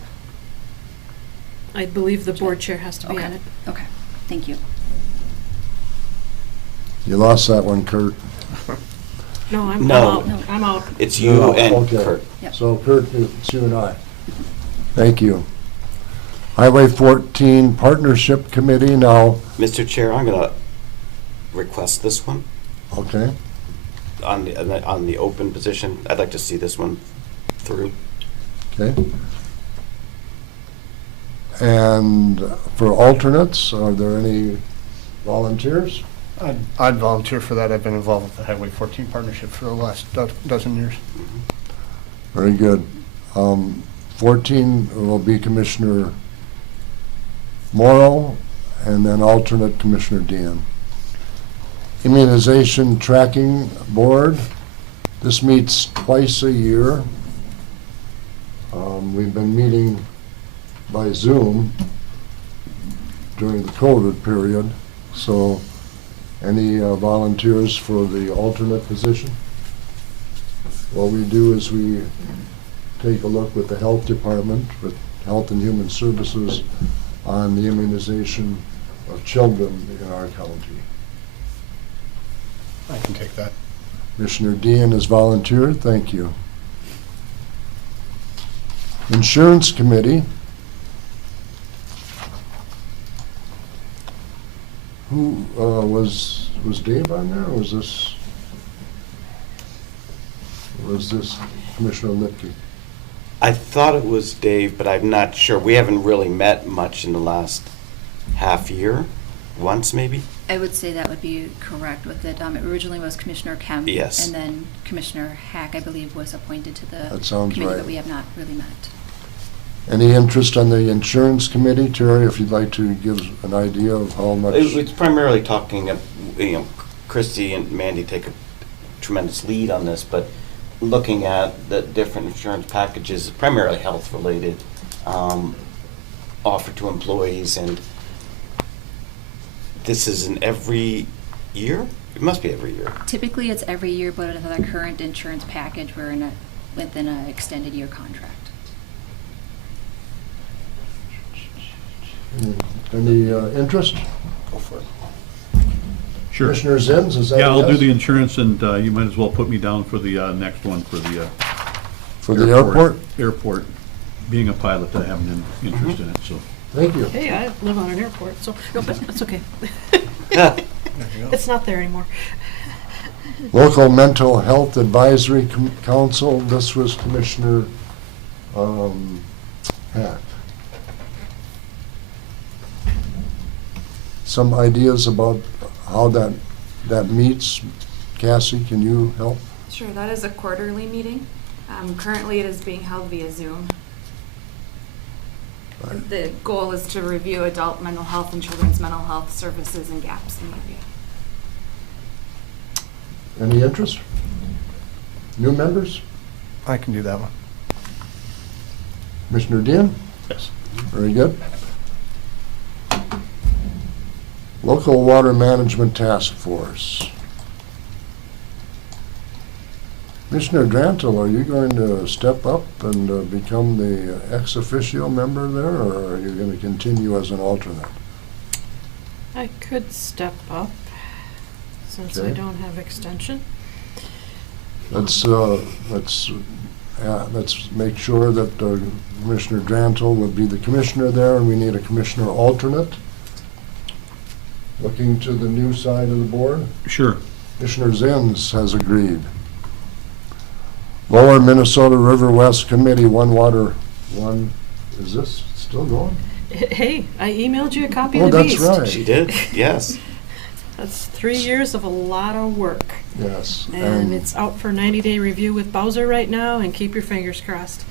I believe the board chair has to be on Okay. it. Okay, thank you. You lost that one, Kurt. No, I'm No. out. I'm out. It's you Oh, and okay. Kurt. Yep. So Kurt, it's you and I. Thank you. Highway 14 Partnership Committee now, Mr. Chair, I'm gonna request this one okay? on the open position. I'd like to see this one through. Okay. And for alternates, are there any volunteers? I'd volunteer for that. I've been involved with the Highway 14 Partnership for the last dozen years. Very good. 14 will be Commissioner Morrow, and then alternate Commissioner Dean. Immunization Tracking Board, this meets twice a year. We've been meeting by Zoom during the COVID period. So any volunteers for the alternate position? What we do is we take a look with the health department, with Health and Human Services, on the immunization of children in our county. I can take that. Commissioner Dean has volunteered, thank you. Insurance Committee. Who, was Dave on there, or was this Commissioner Lipke? I thought it was Dave, but I'm not sure. We haven't really met much in the last half year, once maybe? I would say that would be correct with it. It originally was Commissioner Kemp. Yes. And then Commissioner Hack, I believe, was appointed to the That sounds committee, right. but we have not really met. Any interest on the Insurance Committee? Terry, if you'd like to give an idea of how much. It's primarily talking, Christy and Mandy take a tremendous lead on this, but looking at the different insurance packages, primarily health-related, offered to employees, and this is in every year? It must be every year. Typically, it's every year, but with our current insurance package, we're within an extended year contract. Any interest? Go for it. Sure. Commissioner Zins, is that a Yeah, I'll do yes? the insurance, and you might as well put me down for the next one for the For the airport? Airport. Being a pilot, I have an interest in it, so. Thank you. Hey, I live on an airport, so, no, but it's okay. Yeah. There you go. It's not there anymore. Local Mental Health Advisory Council, this was Commissioner Hack. Some ideas about how that meets? Cassie, can you help? Sure, that is a quarterly meeting. Currently, it is being held via Zoom. Right. The goal is to review adult mental health and children's mental health services and gaps in the area. Any interest? New members? I can do that one. Commissioner Dean? Yes. Very good. Local Water Management Task Force. Commissioner Drantle, are you going to step up and become the ex officio member there, or are you going to continue as an alternate? I could step up, since I Okay. don't have extension. Let's make sure that Commissioner Drantle would be the commissioner there, and we need a commissioner alternate. Looking to the new side of the board, Sure. Commissioner Zins has agreed. Lower Minnesota River West Committee, is this still going? Hey, I emailed you a copy Oh, of the that's beast. right. She did, yes. That's 3 years of a lot of work. Yes. And it's out for 90-day review with Bowser right now, and keep your fingers crossed.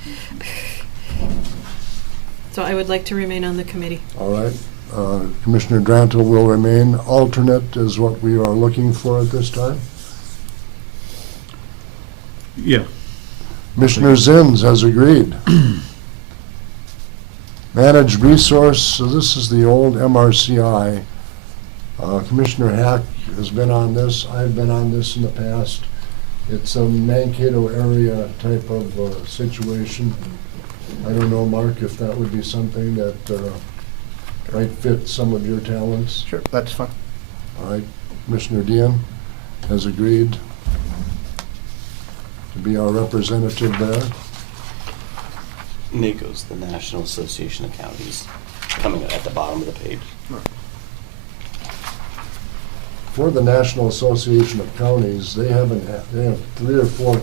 So I would like to remain on the committee. All right. Commissioner Drantle will remain. Alternate is what we are looking for at this time. Yeah. Commissioner Zins has agreed. Managed Resource, so this is the old MRCI. Commissioner Hack has been on this. I've been on this in the past. It's a Mankato area type of situation. I don't know, Mark, if that would be something that might fit some of your talents. Sure, that's fine. All right. Commissioner Dean has agreed to be our representative there. NACO's, the National Association of Counties, coming at the bottom of the page. For the National Association of Counties, they have 3 or 4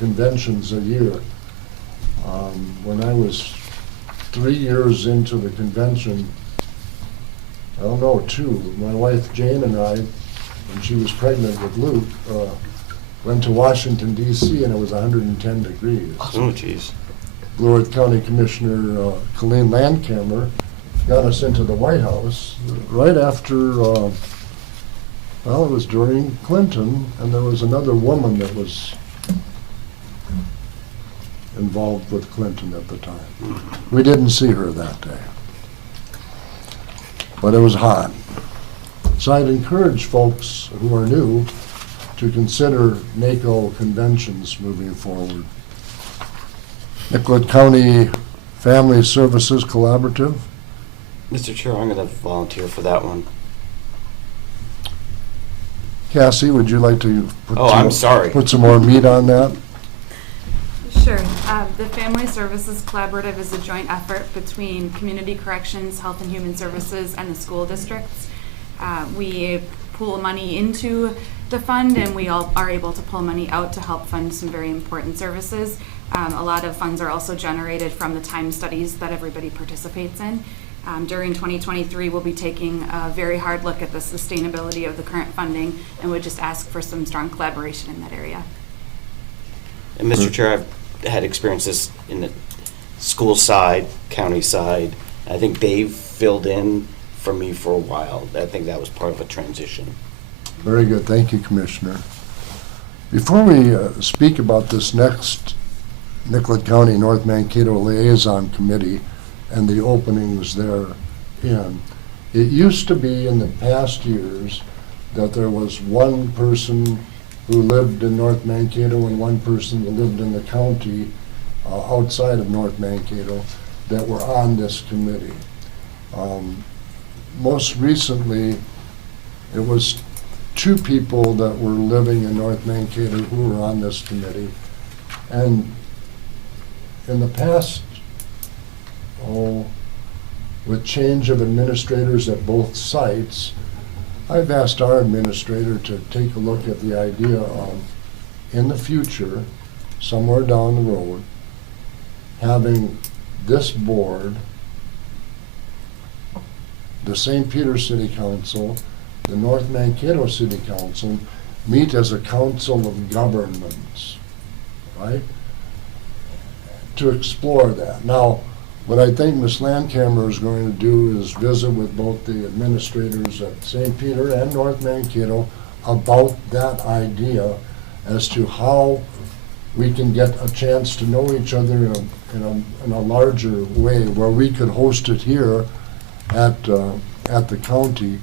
conventions a year. When I was 3 years into the convention, I don't know, 2, my wife Jane and I, when she was pregnant with Luke, went to Washington DC, and it was 110 degrees. Oh, geez. Blue Earth County Commissioner Colleen Landcamer got us into the White House right after, well, it was during Clinton, and there was another woman that was involved with Clinton at the time. We didn't see her that day, but it was hot. So I'd encourage folks who are new to consider NACO conventions moving forward. Nicollet County Family Services Collaborative. Mr. Chair, I'm going to volunteer for that one. Cassie, would you like to Oh, I'm sorry. put some more meat on that? Sure. The Family Services Collaborative is a joint effort between Community Corrections, Health and Human Services, and the school districts. We pool money into the fund, and we all are able to pull money out to help fund some very important services. A lot of funds are also generated from the time studies that everybody participates in. During 2023, we'll be taking a very hard look at the sustainability of the current funding, and would just ask for some strong collaboration in that area. And Mr. Chair, I've had experiences in the school side, county side. I think Dave filled in for me for a while. I think that was part of a transition. Very good. Thank you, Commissioner. Before we speak about this next Nicollet County North Mankato Liaison Committee and the openings therein, it used to be in the past years that there was one person who lived in North Mankato and one person who lived in the county outside of North Mankato that were on this committee. Most recently, it was two people that were living in North Mankato who were on this committee. And in the past, with change of administrators at both sites, I've asked our administrator to take a look at the idea of, in the future, somewhere down the road, having this board, the St. Peter City Council, the North Mankato City Council, meet as a council of governments, right? To explore that. Now, what I think Ms. Landcamer is going to do is visit with both the administrators at St. Peter and North Mankato about that idea as to how we can get a chance to know each other in a larger way, where we could host it here at the county.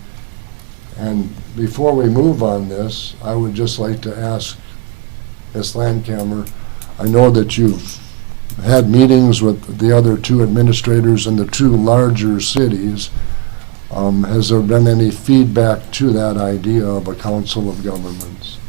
And before we move on this, I would just like to ask Ms. Landcamer, I know that you've had meetings with the other two administrators in the two larger cities. Has there been any feedback to that idea of a council of governments?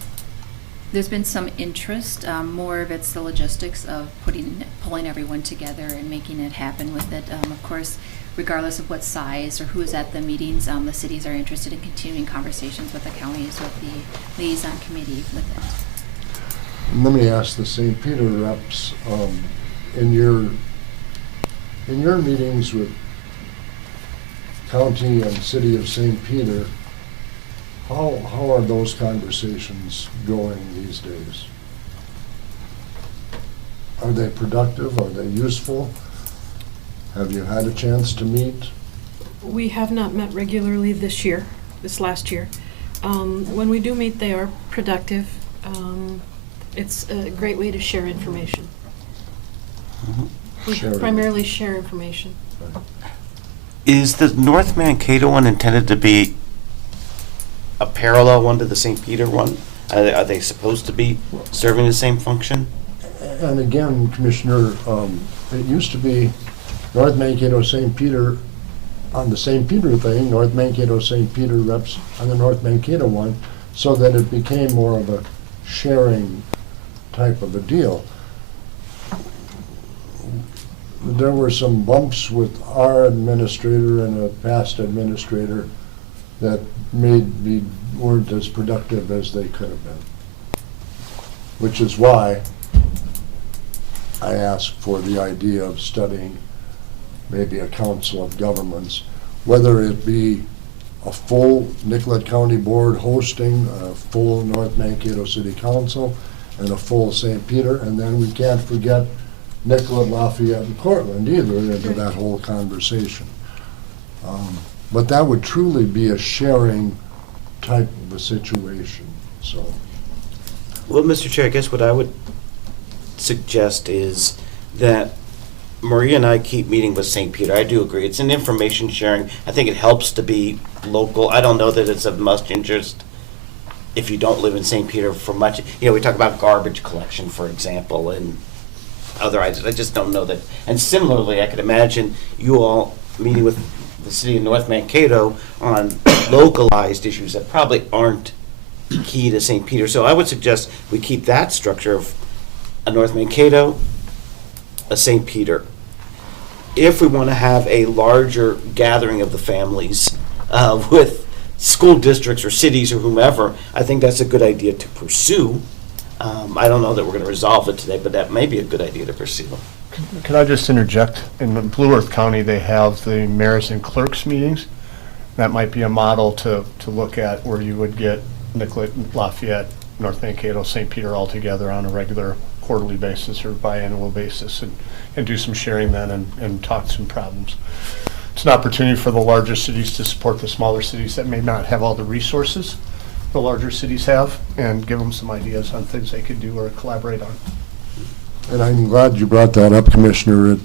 There's been some interest. More of it's the logistics of pulling everyone together and making it happen with it. Of course, regardless of what size or who is at the meetings, the cities are interested in continuing conversations with the counties, with the liaison committee with it. Let me ask the St. Peter reps, in your meetings with county and city of St. Peter, how are those conversations going these days? Are they productive? Are they useful? Have you had a chance to meet? We have not met regularly this last year. When we do meet, they are productive. It's a great way to share information. We primarily share information. Is the North Mankato one intended to be a parallel one to the St. Peter one? Are they supposed to be serving the same function? And again, Commissioner, it used to be North Mankato, St. Peter on the St. Peter thing, North Mankato, St. Peter reps on the North Mankato one, so that it became more of a sharing type of a deal. There were some bumps with our administrator and a past administrator that weren't as productive as they could have been. Which is why I asked for the idea of studying maybe a council of governments, whether it be a full Nicollet County Board hosting a full North Mankato City Council and a full St. Peter, and then we can't forget Nicollet, Lafayette, and Cortland either into that whole conversation. But that would truly be a sharing type of a situation, so. Well, Mr. Chair, I guess what I would suggest is that Maria and I keep meeting with St. Peter. I do agree. It's an information sharing. I think it helps to be local. I don't know that it's of much interest if you don't live in St. Peter for much. You know, we talk about garbage collection, for example, and other items. I just don't know that. And similarly, I could imagine you all meeting with the city of North Mankato on localized issues that probably aren't key to St. Peter. So I would suggest we keep that structure of a North Mankato, a St. Peter. If we want to have a larger gathering of the families with school districts or cities or whomever, I think that's a good idea to pursue. I don't know that we're going to resolve it today, but that may be a good idea to pursue. Can I just interject? In Blue Earth County, they have the mayors and clerks meetings. That might be a model to look at where you would get Nicollet, Lafayette, North Mankato, St. Peter all together on a regular quarterly basis or biannual basis and do some sharing then and talk some problems. It's an opportunity for the larger cities to support the smaller cities that may not have all the resources the larger cities have and give them some ideas on things they could do or collaborate on. And I'm glad you brought that up, Commissioner.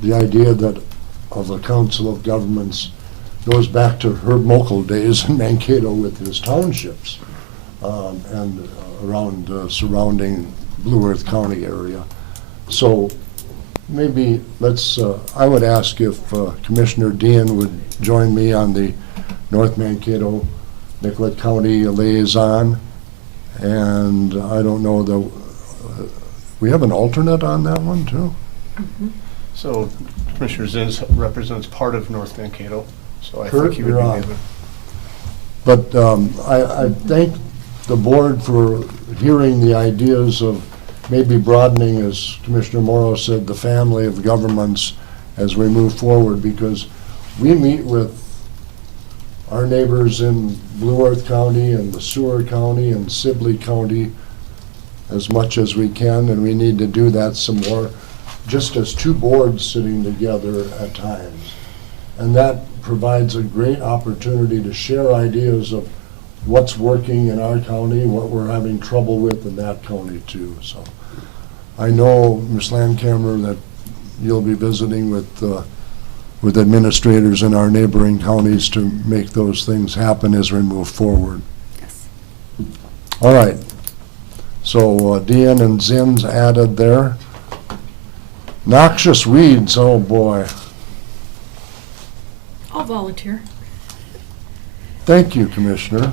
The idea that of the Council of Governments goes back to Herb Mokel days in Mankato with his townships and around surrounding Blue Earth County area. So maybe let's, I would ask if Commissioner Dean would join me on the North Mankato Nicollet County liaison. And I don't know, we have an alternate on that one too? Mm-hmm. So Commissioner Zins represents part of North Mankato, so I Kurt, think he would you're be on. able. But I thank the board for hearing the ideas of maybe broadening, as Commissioner Morrow said, the family of governments as we move forward, because we meet with our neighbors in Blue Earth County and the Seward County and Sibley County as much as we can, and we need to do that some more, just as two boards sitting together at times. And that provides a great opportunity to share ideas of what's working in our county, what we're having trouble with in that county too. So I know, Ms. Landcamer, that you'll be visiting with administrators in our neighboring counties to make those things happen as we move forward. Yes. All right. So Dean and Zins added there. Noxious weeds, oh boy. I'll volunteer. Thank you, Commissioner.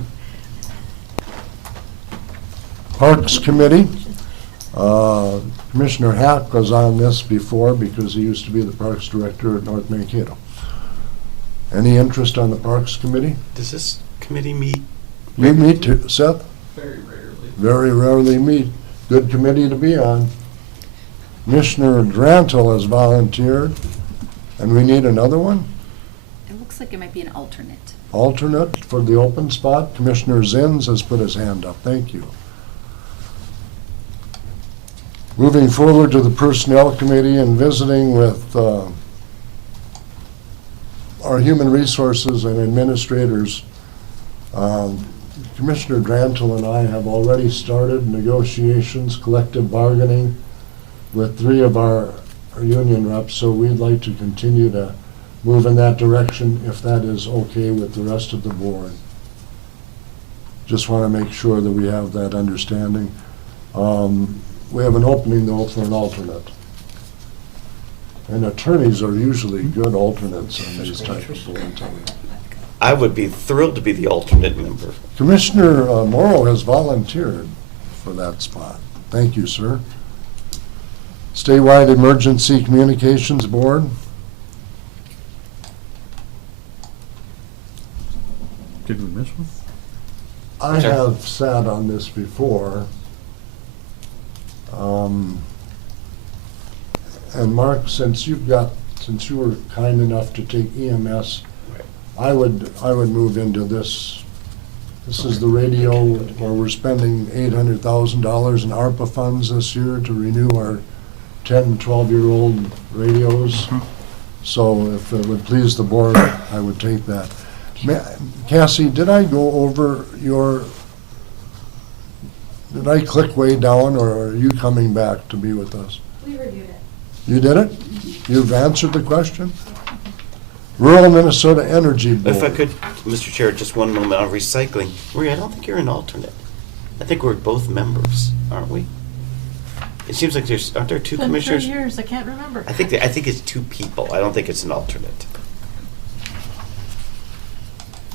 Parks Committee. Commissioner Hack was on this before because he used to be the Parks Director at North Mankato. Any interest on the Parks Committee? Does this committee meet? We meet too, Seth? Very rarely. Very rarely meet. Good committee to be on. Commissioner Drantle has volunteered, and we need another one? It looks like it might be an alternate. Alternate for the open spot. Commissioner Zins has put his hand up. Thank you. Moving forward to the Personnel Committee and visiting with our human resources and administrators. Commissioner Drantle and I have already started negotiations, collective bargaining with 3 of our union reps, so we'd like to continue to move in that direction if that is okay with the rest of the board. Just want to make sure that we have that understanding. We have an opening, though, for an alternate. And attorneys are usually good alternates on these types of boards. I would be thrilled to be the alternate member. Commissioner Morrow has volunteered for that spot. Thank you, sir. Statewide Emergency Communications Board. Did we miss one? I Sure. have sat on this before. And Mark, since you were kind enough to take EMS, I would move into this. This is the radio where we're spending $800,000 in ARPA funds this year to renew our 10 and 12-year-old radios. So if it would please the board, I would take that. Cassie, did I go over did I click way down, or are you coming back to be with us? We reviewed it. You did it? You've answered the question? Rural Minnesota Energy Board. If I could, Mr. Chair, just one moment on recycling. Maria, I don't think you're an alternate. I think we're both members, aren't we? It seems like aren't there two Been commissioners? 3 years, I can't remember. I think it's two people. I don't think it's an alternate.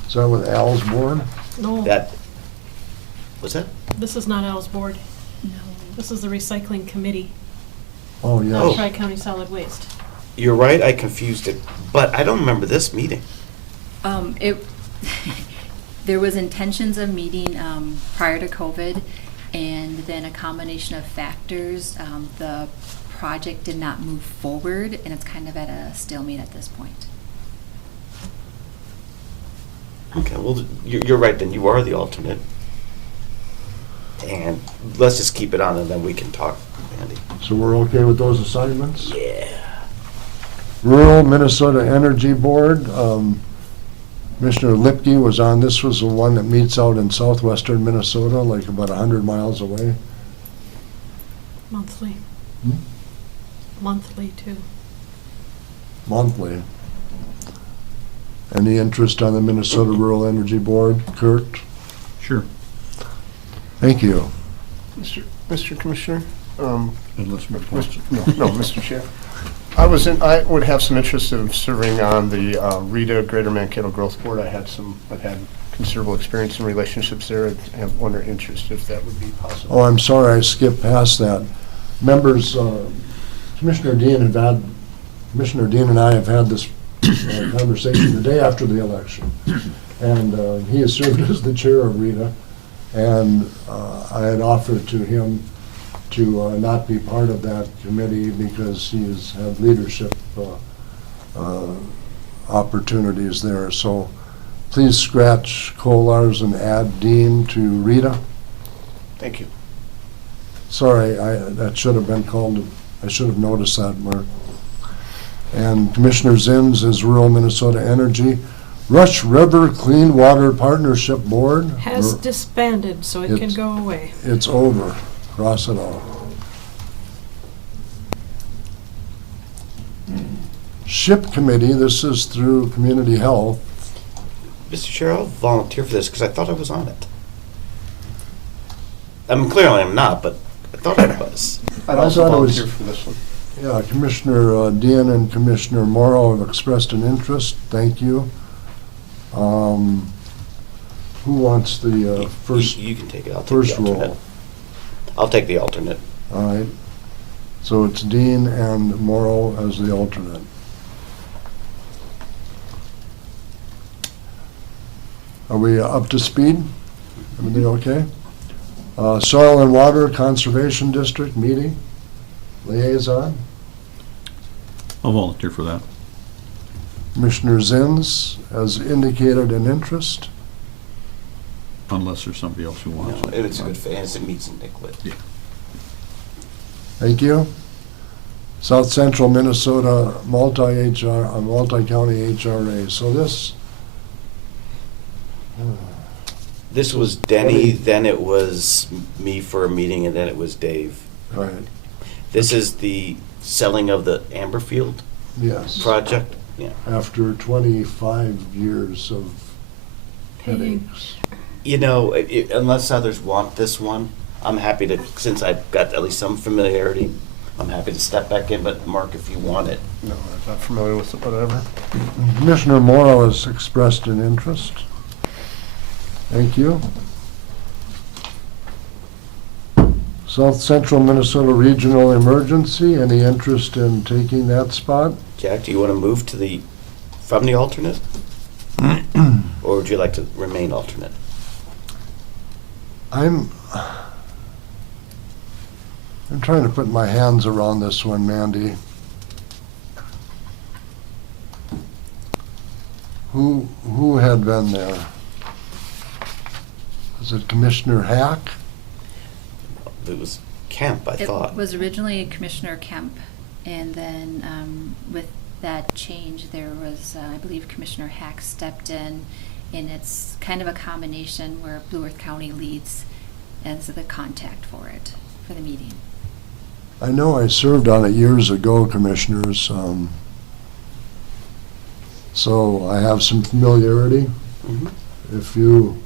Is that with Al's board? No, Was that? this is not Al's board. No. This is the recycling committee, Oh, not yes. Tri-County Solid Waste. You're right, I confused it, but I don't remember this meeting. There was intentions of meeting prior to COVID, and then a combination of factors, the project did not move forward, and it's kind of at a stalemate at this point. Okay, well, you're right then, you are the alternate. And let's just keep it on and then we can talk, Andy. So we're okay with those assignments? Yeah. Rural Minnesota Energy Board, Commissioner Lipke was on. This was the one that meets out in southwestern Minnesota, like about 100 miles away. Monthly. Hmm? Monthly, too. Monthly. Any interest on the Minnesota Rural Energy Board? Kurt? Sure. Thank you. Mr. Commissioner? Unless my No, Mr. Chair. I would have some interest in serving on the Rita Greater Mankato Growth Board. I've had considerable experience in relationships there. I have wonder interest if that would be possible. Oh, I'm sorry, I skipped past that. Members, Commissioner Dean and I have had this conversation the day after the election. And he has served as the chair of Rita. And I had offered to him to not be part of that committee because he has had leadership opportunities there. So please scratch Kolars and add Dean to Rita. Thank you. Sorry, that should have been called, I should have noticed that, Mark. And Commissioner Zins is Rural Minnesota Energy. Rush River Clean Water Partnership Board. Has disbanded, so it can go away. It's over. Cross it off. SHIP Committee, this is through Community Health. Mr. Chair, I'll volunteer for this because I thought I was on it. I mean, clearly I'm not, but I thought I was. I'd also thought it was- volunteer for this one. Yeah, Commissioner Dean and Commissioner Morrow have expressed an interest. Thank you. Who wants the first? You can take it. I'll take first the alternate. roll. I'll take the alternate. All right. So it's Dean and Morrow as the alternate. Are we up to speed? Everything okay? Soil and Water Conservation District meeting, liaison. I'll volunteer for that. Commissioner Zins has indicated an interest. Unless there's somebody else who No, wants it. it's a good fit, and it meets in Nicollet. Yeah. Thank you. South Central Minnesota multi-county HRA. So this, This was Denny, then it was me for a meeting, and then it was Dave. right, This is the selling of the Amberfield yes. project. Yeah. After 25 years of Paying. headaches. You know, unless others want this one, I'm happy to, since I've got at least some familiarity, I'm happy to step back in, but Mark, if you want it. No, I'm not familiar with it, whatever. Commissioner Morrow has expressed an interest. Thank you. South Central Minnesota Regional Emergency, any interest in taking that spot? Jack, do you want to move from the alternate? Or would you like to remain alternate? I'm trying to put my hands around this one, Mandy. Who had been there? Was it Commissioner Hack? It was Kemp, I thought. It was originally Commissioner Kemp, and then with that change, there was, I believe Commissioner Hack stepped in, and it's kind of a combination where Blue Earth County leads as the contact for it, for the meeting. I know I served on it years ago, Commissioners, so I have some familiarity. Mhm. If you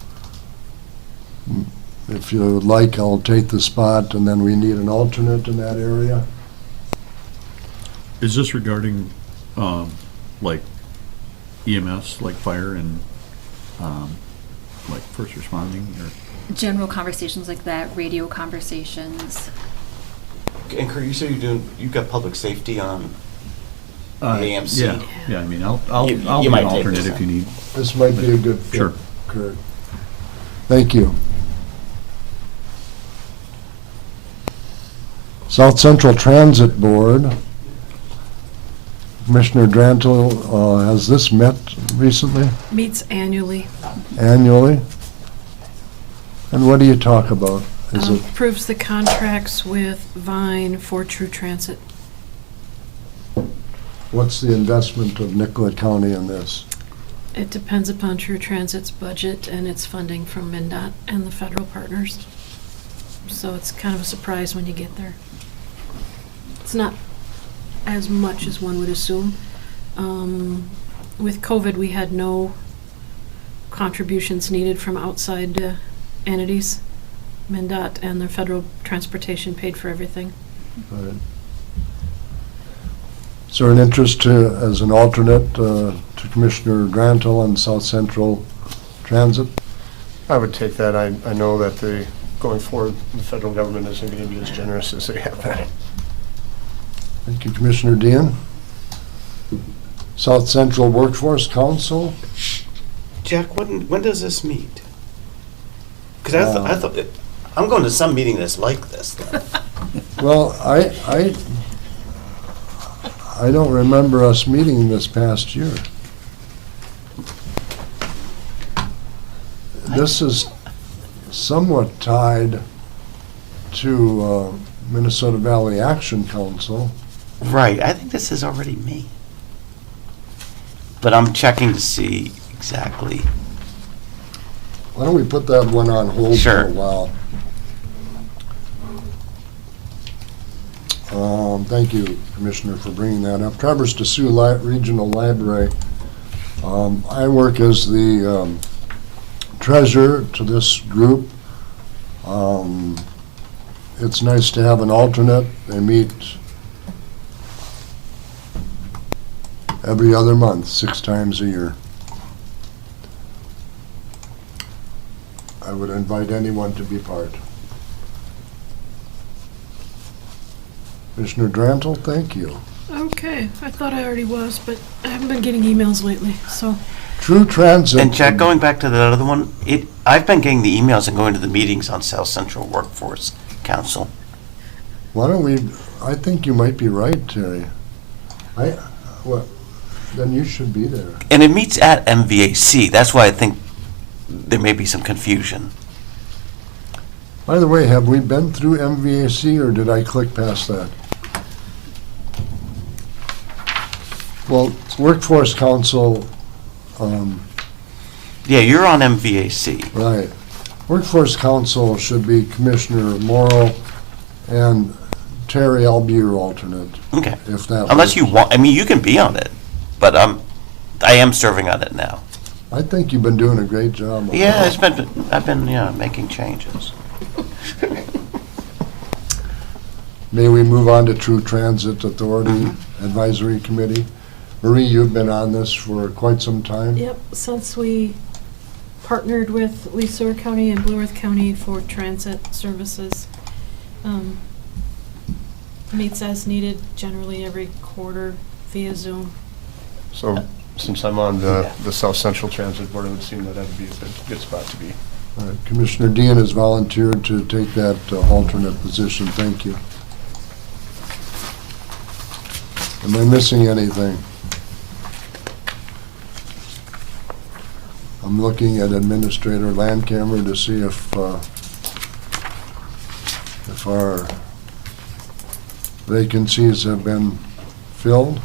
would like, I'll take the spot, and then we need an alternate in that area. Is this regarding, like EMS, like fire and, like first responding or? General conversations like that, radio conversations. And Kurt, you said you've got public safety on AMC. Yeah, I mean, I'll You be an might take alternate this if then. you need. This might be a good fit, Sure. Kurt. Thank you. South Central Transit Board, Commissioner Drantle, has this met recently, Meets annually. annually? And what do you talk about? Is it, Approves the contracts with Vine for True Transit. what's the investment of Nicollet County in this? It depends upon True Transit's budget and its funding from MnDOT and the federal partners. So it's kind of a surprise when you get there. It's not as much as one would assume. With COVID, we had no contributions needed from outside entities. MnDOT and the federal transportation paid for everything. Right. Is there an interest to, as an alternate, to Commissioner Drantle on South Central Transit? I would take that. I know that going forward, the federal government isn't going to be as generous as they have been. Thank you, Commissioner Dean. South Central Workforce Council? Jack, when does this meet? Because I thought I'm going to some meeting that's like this. Well, I don't remember us meeting this past year. This is somewhat tied to Minnesota Valley Action Council. Right, I think this is already me. But I'm checking to see exactly. Why don't we put that one on hold for Sure. a while? Thank you, Commissioner, for bringing that up. Traverse de Sioux Regional Library. I work as the treasurer to this group. It's nice to have an alternate. They meet every other month, 6 times a year. I would invite anyone to be part. Commissioner Drantle, thank you. Okay, I thought I already was, but I haven't been getting emails lately, so. True Transit. And Jack, going back to that other one, I've been getting the emails and going to the meetings on South Central Workforce Council. Why don't we, I think you might be right, Terry. Then you should be there. And it meets at MVAC. That's why I think there may be some confusion. By the way, have we been through MVAC or did I click past that? Well, Workforce Council, Yeah, you're on MVAC. right. Workforce Council should be Commissioner Morrow and Terry, I'll be your alternate, Okay. if that Unless you works. want, I mean, you can be on it, but I am serving on it now. I think you've been doing a great job. on Yeah, that. I've been making changes. May we move on to True Transit Authority Advisory Committee? Marie, you've been on this for quite some time. Yep, since we partnered with Leesore County and Blue Earth County for transit services. Meets as needed, generally every quarter via Zoom. So since I'm on the South Central Transit Board, it would seem that would be a good spot to be. All right, Commissioner Dean has volunteered to take that alternate position. Thank you. Am I missing anything? I'm looking at Administrator Landcamer to see if our vacancies have been filled.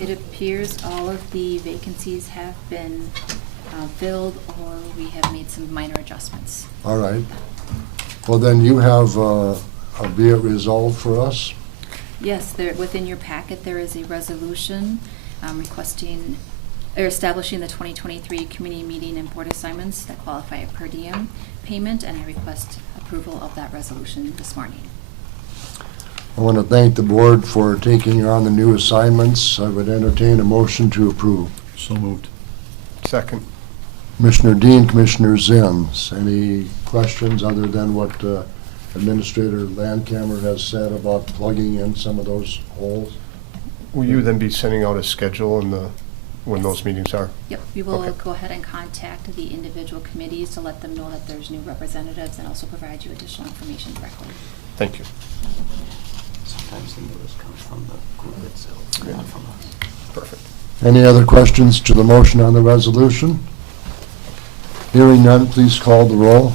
It appears all of the vacancies have been filled, or we have made some minor adjustments. All right. Well, then you have a be it resolved for us. Yes, there, within your packet, there is a resolution requesting, or establishing the 2023 community meeting and board assignments that qualify a per diem payment, and I request approval of that resolution this morning. I want to thank the board for taking on the new assignments. I would entertain a motion to approve. So moved. Second. Commissioner Dean, Commissioner Zins, any questions other than what Administrator Landcamer has said about plugging in some of those holes? Will you then be sending out a schedule when those meetings are? Yep, we will Okay. go ahead and contact the individual committees to let them know that there's new representatives and also provide you additional information directly. Thank you. Sometimes the notice comes from the group itself, not from us. Perfect. Any other questions to the motion on the resolution? Hearing none, please call the roll.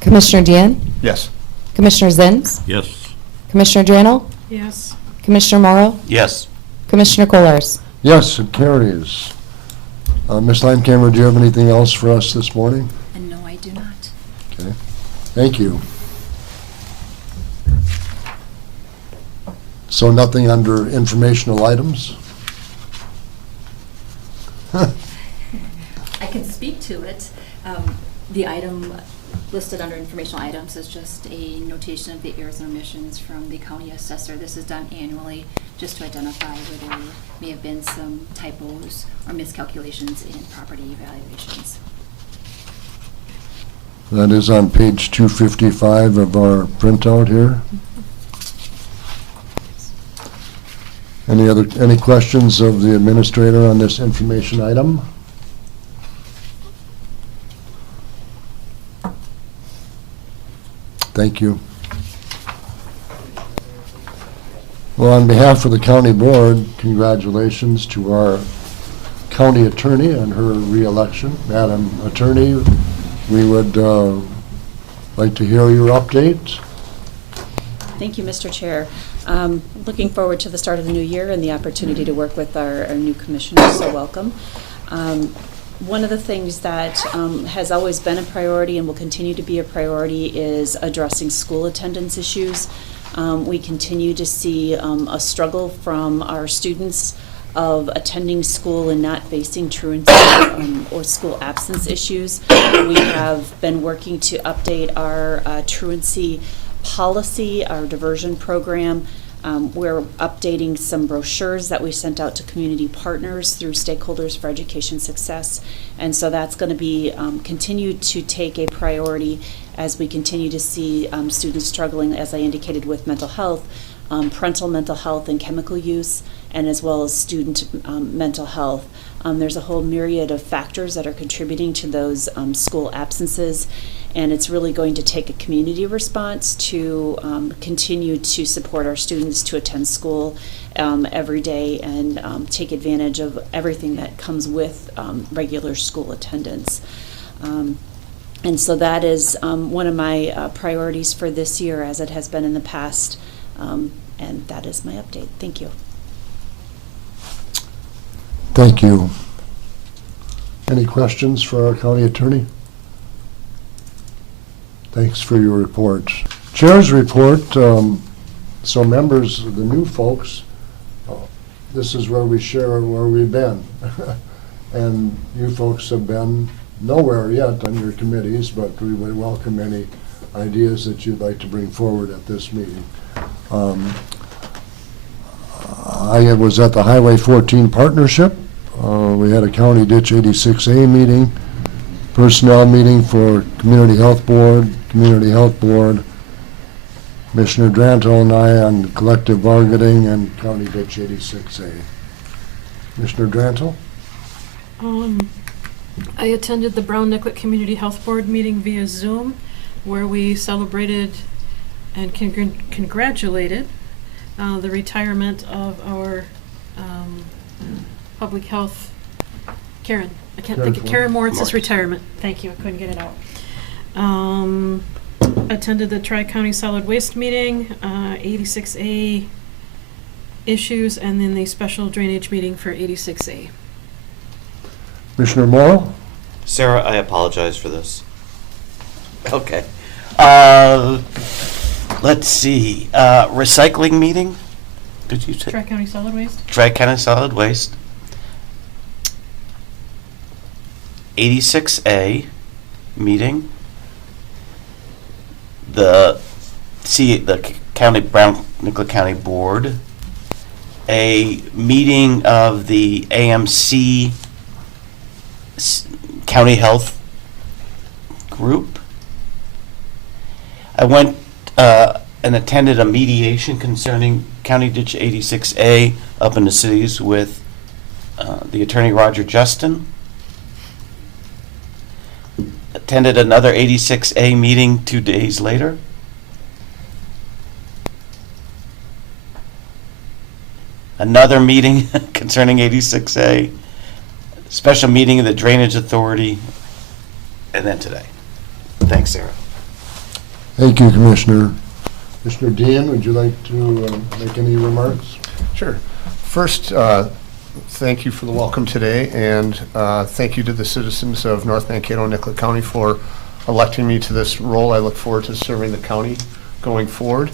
Commissioner Dean? Yes. Commissioner Zins? Yes. Commissioner Drano? Yes. Commissioner Morrow? Yes. Commissioner Colors? Yes, it carries. Ms. Landcamer, do you have anything else for us this morning? And no, I do not. Okay, thank you. So nothing under informational items? I can speak to it. The item listed under informational items is just a notation of the errors and omissions from the county assessor. This is done annually just to identify where there may have been some typos or miscalculations in property evaluations. That is on page 255 of our printout here. Any questions of the administrator on this information item? Thank you. Well, on behalf of the county board, congratulations to our county attorney on her re-election. Madam Attorney, we would like to hear your update. Thank you, Mr. Chair. Looking forward to the start of the new year and the opportunity to work with our new commissioners, so welcome. One of the things that has always been a priority and will continue to be a priority is addressing school attendance issues. We continue to see a struggle from our students of attending school and not facing truancy or school absence issues. We have been working to update our truancy policy, our diversion program. We're updating some brochures that we sent out to community partners through Stakeholders for Education Success. And so that's going to be continued to take a priority as we continue to see students struggling, as I indicated, with mental health, parental mental health and chemical use, and as well as student mental health. There's a whole myriad of factors that are contributing to those school absences. And it's really going to take a community response to continue to support our students to attend school every day and take advantage of everything that comes with regular school attendance. And so that is one of my priorities for this year, as it has been in the past. And that is my update. Thank you. Thank you. Any questions for our county attorney? Thanks for your report. Chair's report, so members, the new folks, this is where we share where we've been. And you folks have been nowhere yet on your committees, but we would welcome any ideas that you'd like to bring forward at this meeting. I was at the Highway 14 Partnership. We had a County Ditch 86A meeting, personnel meeting for Community Health Board, Commissioner Dranto and I on collective bargaining and County Ditch 86A. Commissioner Dranto? I attended the Brown Nicollet Community Health Board meeting via Zoom, where we celebrated and congratulated the retirement of our public health, Karen. I can't think of Karen Moritz's retirement. Thank you. I couldn't get it out. Attended the Tri-County Solid Waste meeting, 86A issues, and then the special drainage meeting for 86A. Commissioner Morrow? Sarah, I apologize for this. Okay. Let's see. Recycling meeting? did you say? Tri-County Solid Waste? Tri-County Solid Waste. 86A meeting. The county, Nicollet County Board. A meeting of the AMC County Health Group. I went and attended a mediation concerning County Ditch 86A up in the cities with the attorney Roger Justin. Attended another 86A meeting 2 days later. Another meeting concerning 86A. Special meeting of the Drainage Authority. And then today. Thanks, Sarah. Thank you, Commissioner. Commissioner Dean, would you like to make any remarks? Sure. First, thank you for the welcome today, and thank you to the citizens of North Mankato and Nicollet County for electing me to this role. I look forward to serving the county going forward.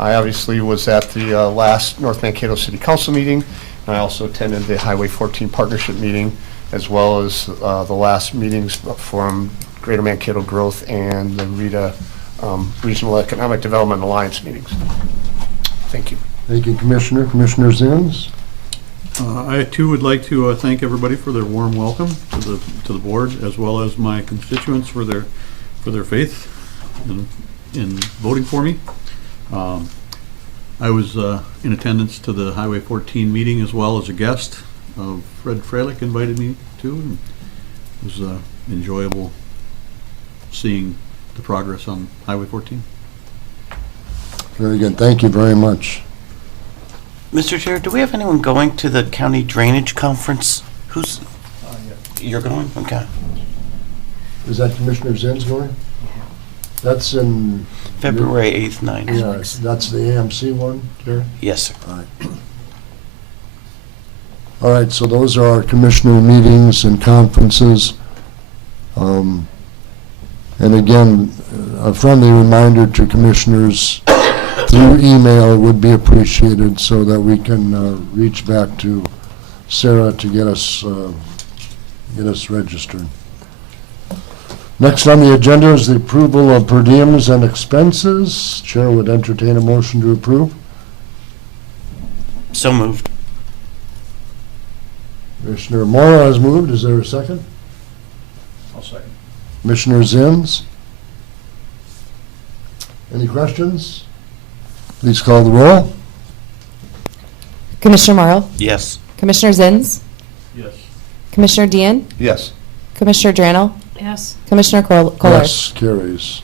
I obviously was at the last North Mankato City Council meeting, and I also attended the Highway 14 Partnership meeting, as well as the last meetings from Greater Mankato Growth and the RETA Regional Economic Development Alliance meetings. Thank you. Thank you, Commissioner. Commissioner Zins? I too would like to thank everybody for their warm welcome to the board, as well as my constituents for their faith in voting for me. I was in attendance to the Highway 14 meeting as well as a guest. Fred Freilich invited me to, and it was enjoyable seeing the progress on Highway 14. Very good. Thank you very much. Mr. Chair, do we have anyone going to the county drainage conference? Who's? You're going? Okay. Is that Commissioner Zins going? That's in February 8th, 9th. Yeah, that's the AMC one, Jerry? Yes, sir. All right. All right, so those are our commissioner meetings and conferences. And again, a friendly reminder to commissioners through email would be appreciated so that we can reach back to Sarah to get us registered. Next on the agenda is the approval of per diems and expenses. Chair would entertain a motion to approve. So moved. Commissioner Mora has moved. Is there a second? I'll second. Commissioner Zins? Any questions? Please call the roll. Commissioner Morrow? Yes. Commissioner Zins? Yes. Commissioner Dean? Yes. Commissioner Drano? Yes. Commissioner Kolar? Yes, carries.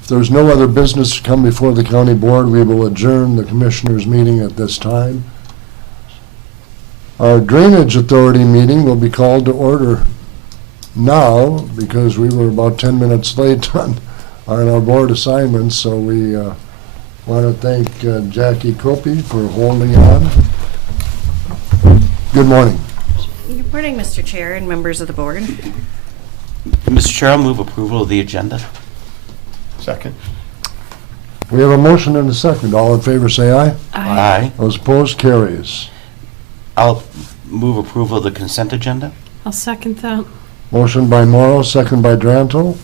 If there's no other business to come before the county board, we will adjourn the commissioners' meeting at this time. Our Drainage Authority meeting will be called to order now because we were about 10 minutes late on our board assignments, so we want to thank Jackie Copey for holding on. Good morning. Good morning, Mr. Chair and members of the board. Mr. Chair, I'll move approval of the agenda. Second. We have a motion and a second. All in favor say aye. Aye. Those opposed, carries. I'll move approval of the consent agenda. I'll second that. Motion by Morrow, second by Dranto.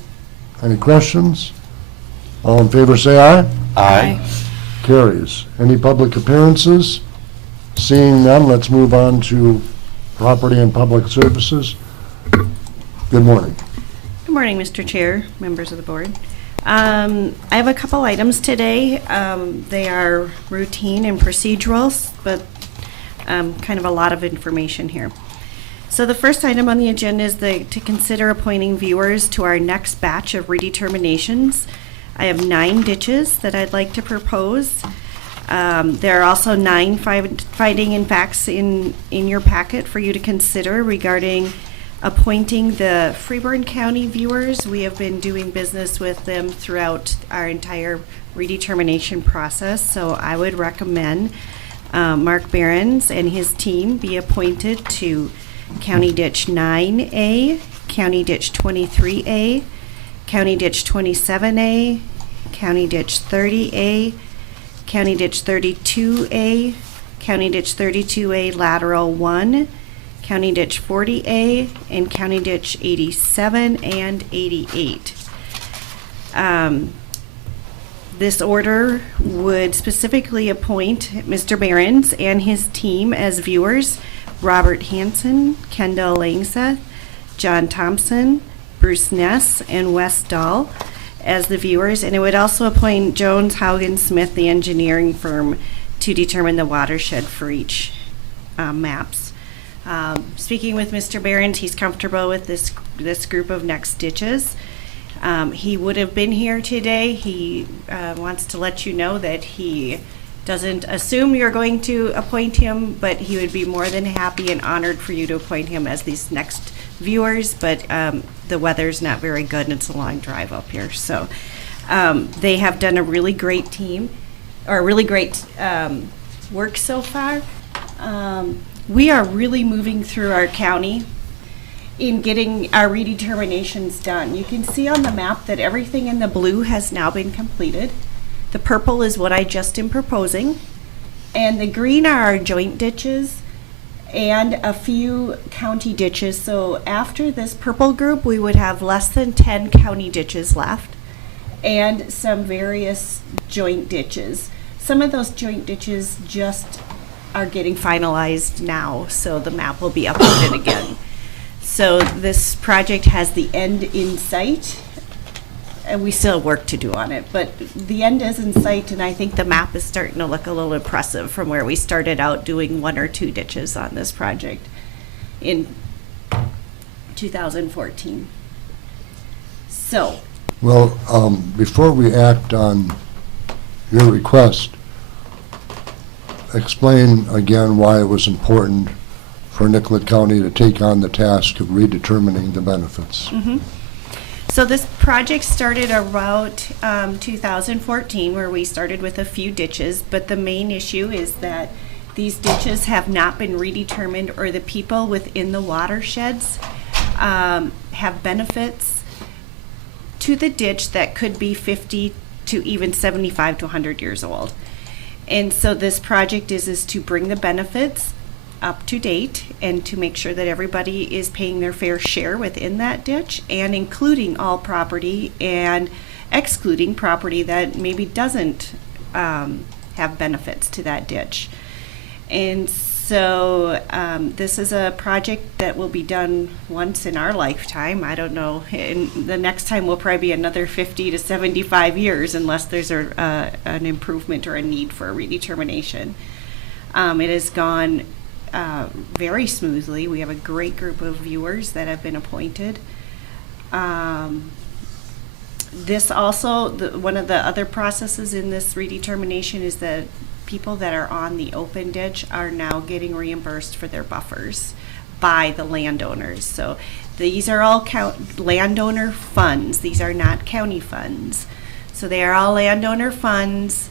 Any questions? All in favor say aye. Aye. Carries. Any public appearances? Seeing none, let's move on to Property and Public Services. Good morning. Good morning, Mr. Chair, members of the board. I have a couple items today. They are routine and procedural, but kind of a lot of information here. So the first item on the agenda is to consider appointing viewers to our next batch of redeterminations. I have 9 ditches that I'd like to propose. There are also 9 finding and facts in your packet for you to consider regarding appointing the Freeborn County viewers. We have been doing business with them throughout our entire redetermination process, so I would recommend Mark Behrens and his team be appointed to County Ditch 9A, County Ditch 23A, County Ditch 27A, County Ditch 30A, County Ditch 32A, County Ditch 32A Lateral 1, County Ditch 40A, and County Ditch 87 and 88. This order would specifically appoint Mr. Behrens and his team as viewers, Robert Hansen, Kendall Langseth, John Thompson, Bruce Ness, and Wes Dahl as the viewers, and it would also appoint Jones, Haugen, Smith, the engineering firm, to determine the watershed for each maps. Speaking with Mr. Behrens, he's comfortable with this group of next ditches. He would have been here today. He wants to let you know that he doesn't assume you're going to appoint him, but he would be more than happy and honored for you to appoint him as these next viewers, but the weather's not very good and it's a long drive up here. So they have done a really great team, or really great work so far. We are really moving through our county in getting our redeterminations done. You can see on the map that everything in the blue has now been completed. The purple is what I just am proposing, and the green are our joint ditches and a few county ditches. So after this purple group, we would have less than 10 county ditches left and some various joint ditches. Some of those joint ditches just are getting finalized now, so the map will be updated again. So this project has the end in sight, and we still have work to do on it, but the end is in sight, and I think the map is starting to look a little impressive from where we started out doing 1 or 2 ditches on this project in 2014. So. Well, before we act on your request, explain again why it was important for Nicollet County to take on the task of redetermining the benefits. Mm-hmm. So this project started around 2014, where we started with a few ditches, but the main issue is that these ditches have not been redetermined, or the people within the watersheds have benefits to the ditch that could be 50 to even 75 to 100 years old. And so this project is to bring the benefits up to date and to make sure that everybody is paying their fair share within that ditch, and including all property and excluding property that maybe doesn't have benefits to that ditch. And so this is a project that will be done once in our lifetime. I don't know, and the next time will probably be another 50 to 75 years unless there's an improvement or a need for a redetermination. It has gone very smoothly. We have a great group of viewers that have been appointed. This also, one of the other processes in this redetermination is that people that are on the open ditch are now getting reimbursed for their buffers by the landowners. So these are all landowner funds. These are not county funds. So they are all landowner funds.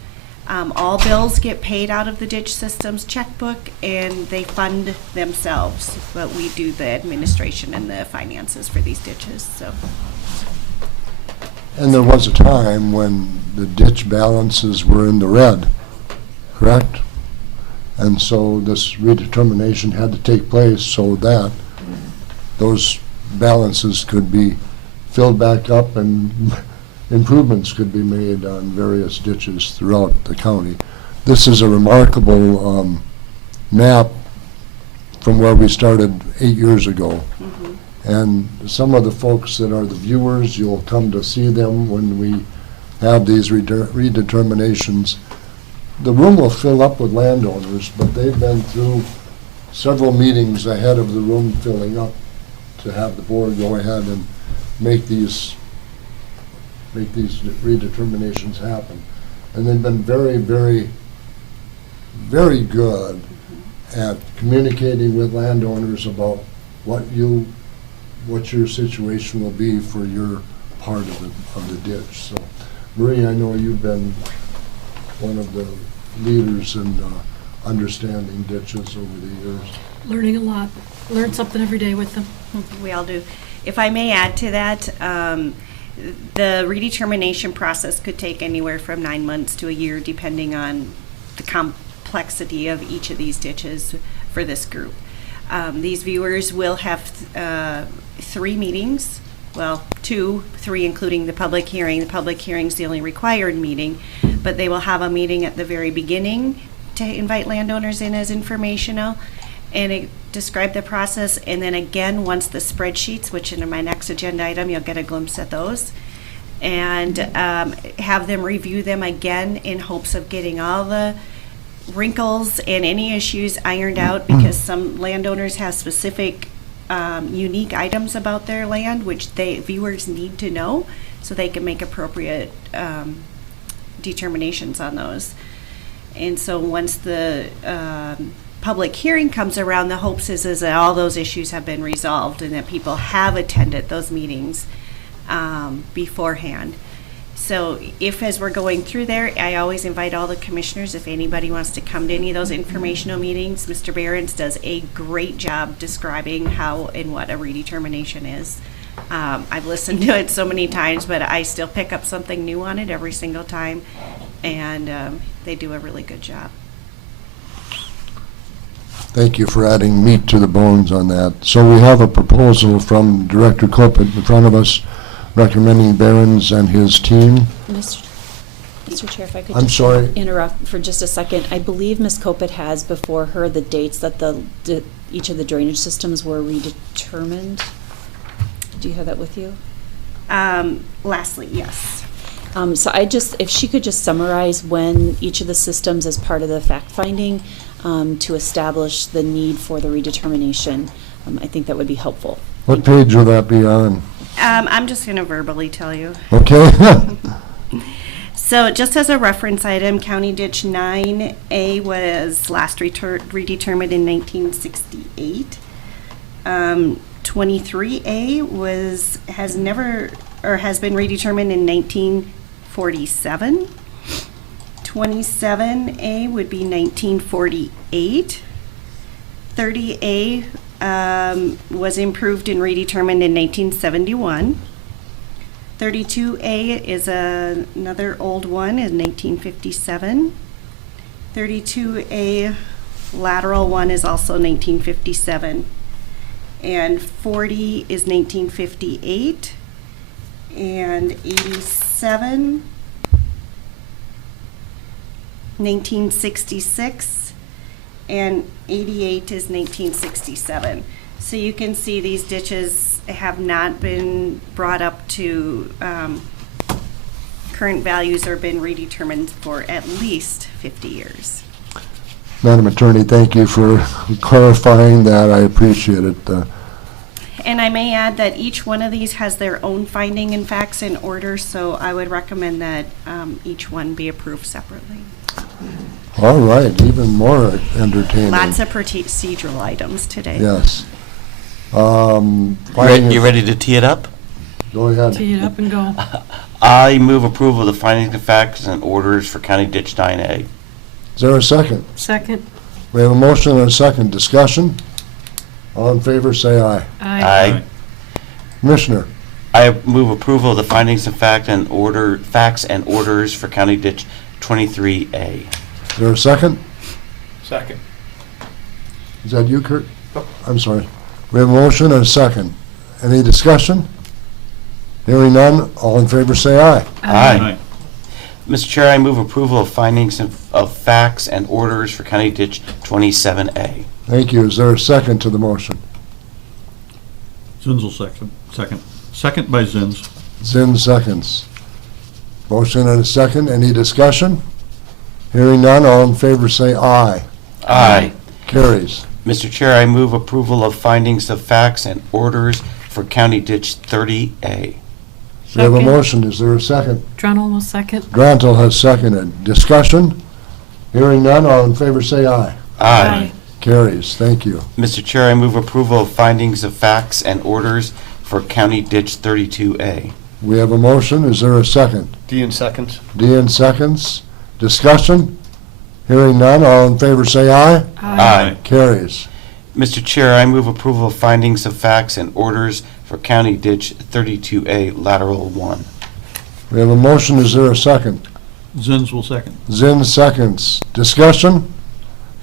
All bills get paid out of the ditch system's checkbook, and they fund themselves, but we do the administration and the finances for these ditches. So. And there was a time when the ditch balances were in the red, correct? And so this redetermination had to take place so that those balances could be filled back up and improvements could be made on various ditches throughout the county. This is a remarkable map from where we started 8 years ago. Mm-hmm. And some of the folks that are the viewers, you'll come to see them when we have these redeterminations. The room will fill up with landowners, but they've been through several meetings ahead of the room filling up to have the board go ahead and make these redeterminations happen. And they've been very, very, very good at communicating with landowners about what your situation will be for your part of the ditch. So, Marie, I know you've been one of the leaders in understanding ditches over the years. Learning a lot. Learn something every day with them. We all do. If I may add to that, the redetermination process could take anywhere from 9 months to a year, depending on the complexity of each of these ditches for this group. These viewers will have 3 meetings, well, 2, 3 including the public hearing. The public hearing is the only required meeting, but they will have a meeting at the very beginning to invite landowners in as informational and describe the process, and then again, once the spreadsheets, which in my next agenda item, you'll get a glimpse at those, and have them review them again in hopes of getting all the wrinkles and any issues ironed out, because some landowners have specific unique items about their land which viewers need to know so they can make appropriate determinations on those. And so once the public hearing comes around, the hopes is that all those issues have been resolved and that people have attended those meetings beforehand. So if, as we're going through there, I always invite all the commissioners, if anybody wants to come to any of those informational meetings. Mr. Behrens does a great job describing how and what a redetermination is. I've listened to it so many times, but I still pick up something new on it every single time, and they do a really good job. Thank you for adding meat to the bones on that. So we have a proposal from Director Copeland in front of us recommending Behrens and his team. Mr. Chair, if I could I'm just sorry. interrupt for just a second. I believe Ms. Copet has before her the dates that each of the drainage systems were redetermined. Do you have that with you? Lastly, yes. So if she could just summarize when each of the systems as part of the fact-finding to establish the need for the redetermination, I think that would be helpful. What page will that be on? I'm just going to verbally tell you. Okay. So just as a reference item, County Ditch 9A was last redetermined in 1968. 23A has been redetermined in 1947. 27A would be 1948. 30A was improved and redetermined in 1971. 32A is another old one in 1957. 32A lateral one is also 1957. And 40 is 1958. And 87, 1966. And 88 is 1967. So you can see these ditches have not been brought up to current values or been redetermined for at least 50 years. Madam Attorney, thank you for clarifying that. I appreciate it. And I may add that each one of these has their own finding and facts in order, so I would recommend that each one be approved separately. All right, even more entertaining. Lots of procedural items today. Yes. You ready to tee it up? Go ahead. Tee it up and go. I move approval of the findings of facts and orders for County Ditch 9A. Is there a second? Second. We have a motion and a second. Discussion? All in favor, say aye. Aye. Commissioner? I move approval of the findings of facts and orders for County Ditch 23A. Is there a second? Second. Is that you, Kurt? I'm sorry. We have a motion and a second. Any discussion? Hearing none, all in favor say aye. Aye. Mr. Chair, I move approval of findings of facts and orders for County Ditch 27A. Thank you. Is there a second to the motion? Zins will second. Second by Zins. Zinn seconds. Motion and a second. Any discussion? Hearing none, all in favor say aye. Aye. Carries. Mr. Chair, I move approval of findings of facts and orders for County Ditch 30A. We have a Second. motion. Is there a second? Drunell will second. Grantil has seconded. Discussion? Hearing none, all in favor say aye. Aye. Carries. Thank you. Mr. Chair, I move approval of findings of facts and orders for County Ditch 32A. We have a motion. Is there a second? Dean seconds. Dean seconds. Discussion? Hearing none, all in favor say aye. Aye. Carries. Mr. Chair, I move approval of findings of facts and orders for County Ditch 32A Lateral 1. We have a motion. Is there a second? Zins will second. Zinn seconds. Discussion?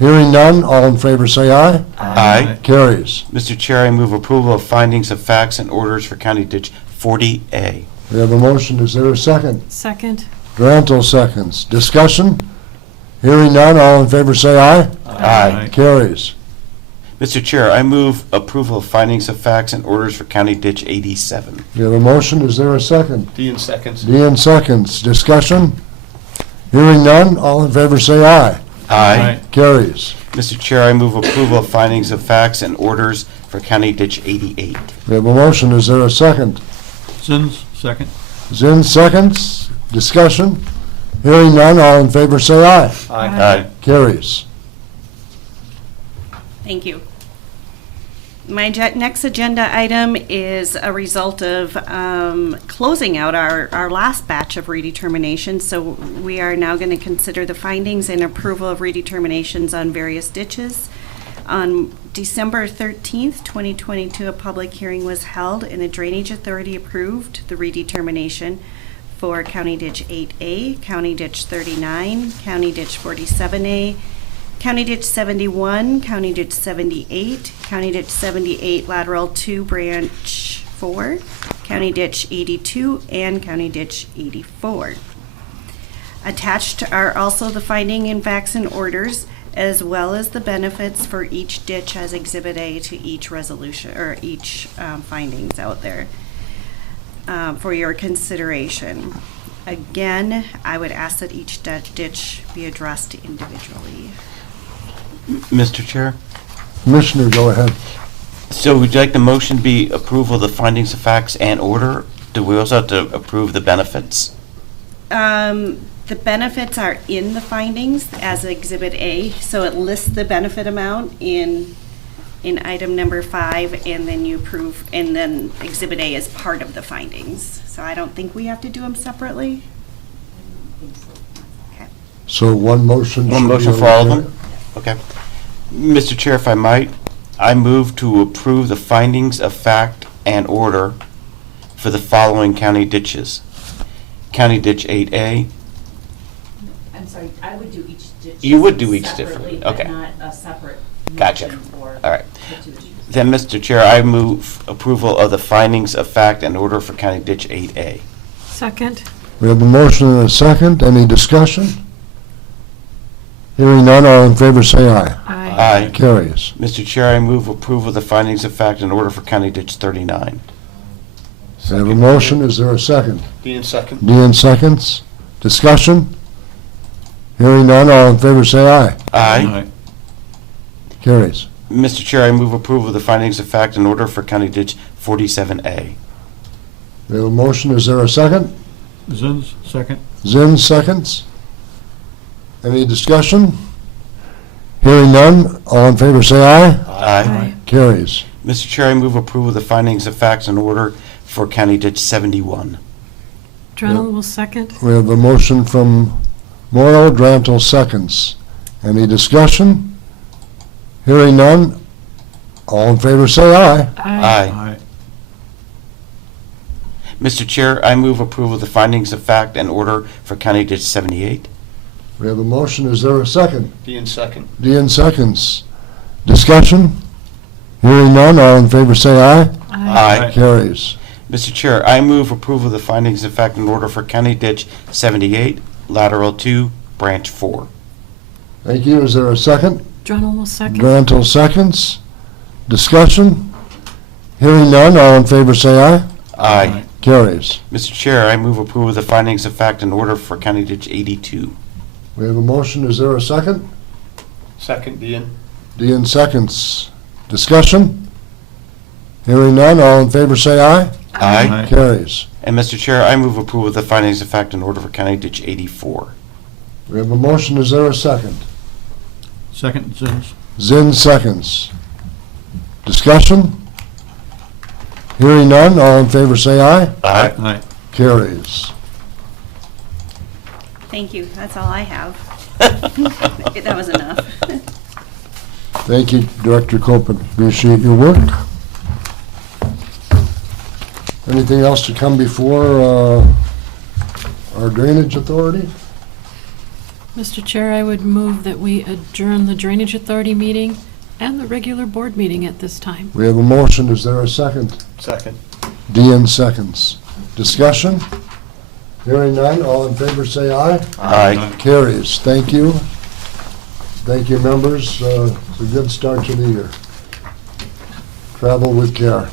Hearing none, all in favor say aye. Aye. Carries. Mr. Chair, I move approval of findings of facts and orders for County Ditch 40A. We have a motion, is there a second? Second. Grantle seconds. Discussion? Hearing none, all in favor say aye. Aye. Carries. Mr. Chair, I move approval of findings of facts and orders for County Ditch 87. We have a motion, is there a second? Dean seconds. Dean seconds. Discussion? Hearing none, all in favor say aye. Aye. Carries. Mr. Chair, I move approval of findings of facts and orders for County Ditch 88. We have a motion, is there a second? Zins, second. Zinn seconds. Discussion? Hearing none, all in favor say aye. Aye. Carries. Thank you. My next agenda item is a result of closing out our last batch of redeterminations. So we are now going to consider the findings and approval of redeterminations on various ditches. On December 13th, 2022, a public hearing was held and a drainage authority approved the redetermination for County Ditch 8A, County Ditch 39, County Ditch 47A, County Ditch 71, County Ditch 78, County Ditch 78 Lateral 2 Branch 4, County Ditch 82, and County Ditch 84. Attached are also the finding and facts and orders, as well as the benefits for each ditch as Exhibit A to each resolution, or each findings out there for your consideration. Again, I would ask that each ditch be addressed individually. Mr. Chair? Commissioner, go ahead. So would you like the motion be approval of the findings of facts and order? Do we also have to approve the benefits? The benefits are in the findings as Exhibit A, so it lists the benefit amount in item number 5, and then you approve, and then Exhibit A is part of the findings. So I don't think we have to do them separately. Okay. So one motion. One should be motion for all of okay? them? Okay. Mr. Chair, if I might, I move to approve the findings of fact and order for the following county ditches. County Ditch 8A. I'm sorry, I would do each ditch. You would do each separately, differently, okay. But not a separate Gotcha. motion for All right. the two issues. Then, Mr. Chair, I move approval of the findings of fact and order for County Ditch 8A. Second. We have a motion and a second. Any discussion? Hearing none, all in favor say aye. Aye. Carries. Mr. Chair, I move approval of the findings of fact and order for County Ditch 39. We have a motion, is there a second? Dean second. Dean seconds. Discussion? Hearing none, all in favor say aye. Aye. Carries. Mr. Chair, I move approval of the findings of fact and order for County Ditch 47A. We have a motion, is there a second? Zins, second. Zinn seconds. Any discussion? Hearing none, all in favor say aye. Aye. Carries. Mr. Chair, I move approval of the findings of facts and order for County Ditch 71. Drennel will second. We have a motion from Morrow, Drantle seconds. Any discussion? Hearing none, all in favor say aye. Aye. Mr. Chair, I move approval of the findings of fact and order for County Ditch 78. We have a motion, is there a second? Dean second. Dean seconds. Discussion? Hearing none, all in favor say aye. Aye. Carries. Mr. Chair, I move approval of the findings of fact and order for County Ditch 78, Lateral 2, Branch 4. Thank you, is there a second? Drennel will second. Drantle seconds. Discussion? Hearing none, all in favor say aye. Aye. Carries. Mr. Chair, I move approval of the findings of fact and order for County Ditch 82. We have a motion, is there a second? Second, Dean. Dean seconds. Discussion? Hearing none, all in favor say aye. Aye. Carries. And Mr. Chair, I move approval of the findings of fact and order for County Ditch 84. We have a motion, is there a second? Second, Zins. Zinn seconds. Discussion? Hearing none, all in favor say aye. Aye. Aye. Carries. Thank you. That's all I have. That was enough. Thank you, Director Copeland. Appreciate your work. Anything else to come before our Drainage Authority? Mr. Chair, I would move that we adjourn the Drainage Authority meeting and the regular board meeting at this time. We have a motion. Is there a second? Second. Dean seconds. Discussion? Hearing none. All in favor say aye. Aye. Carries. Thank you. Thank you, members. It's a good start to the year. Travel with care.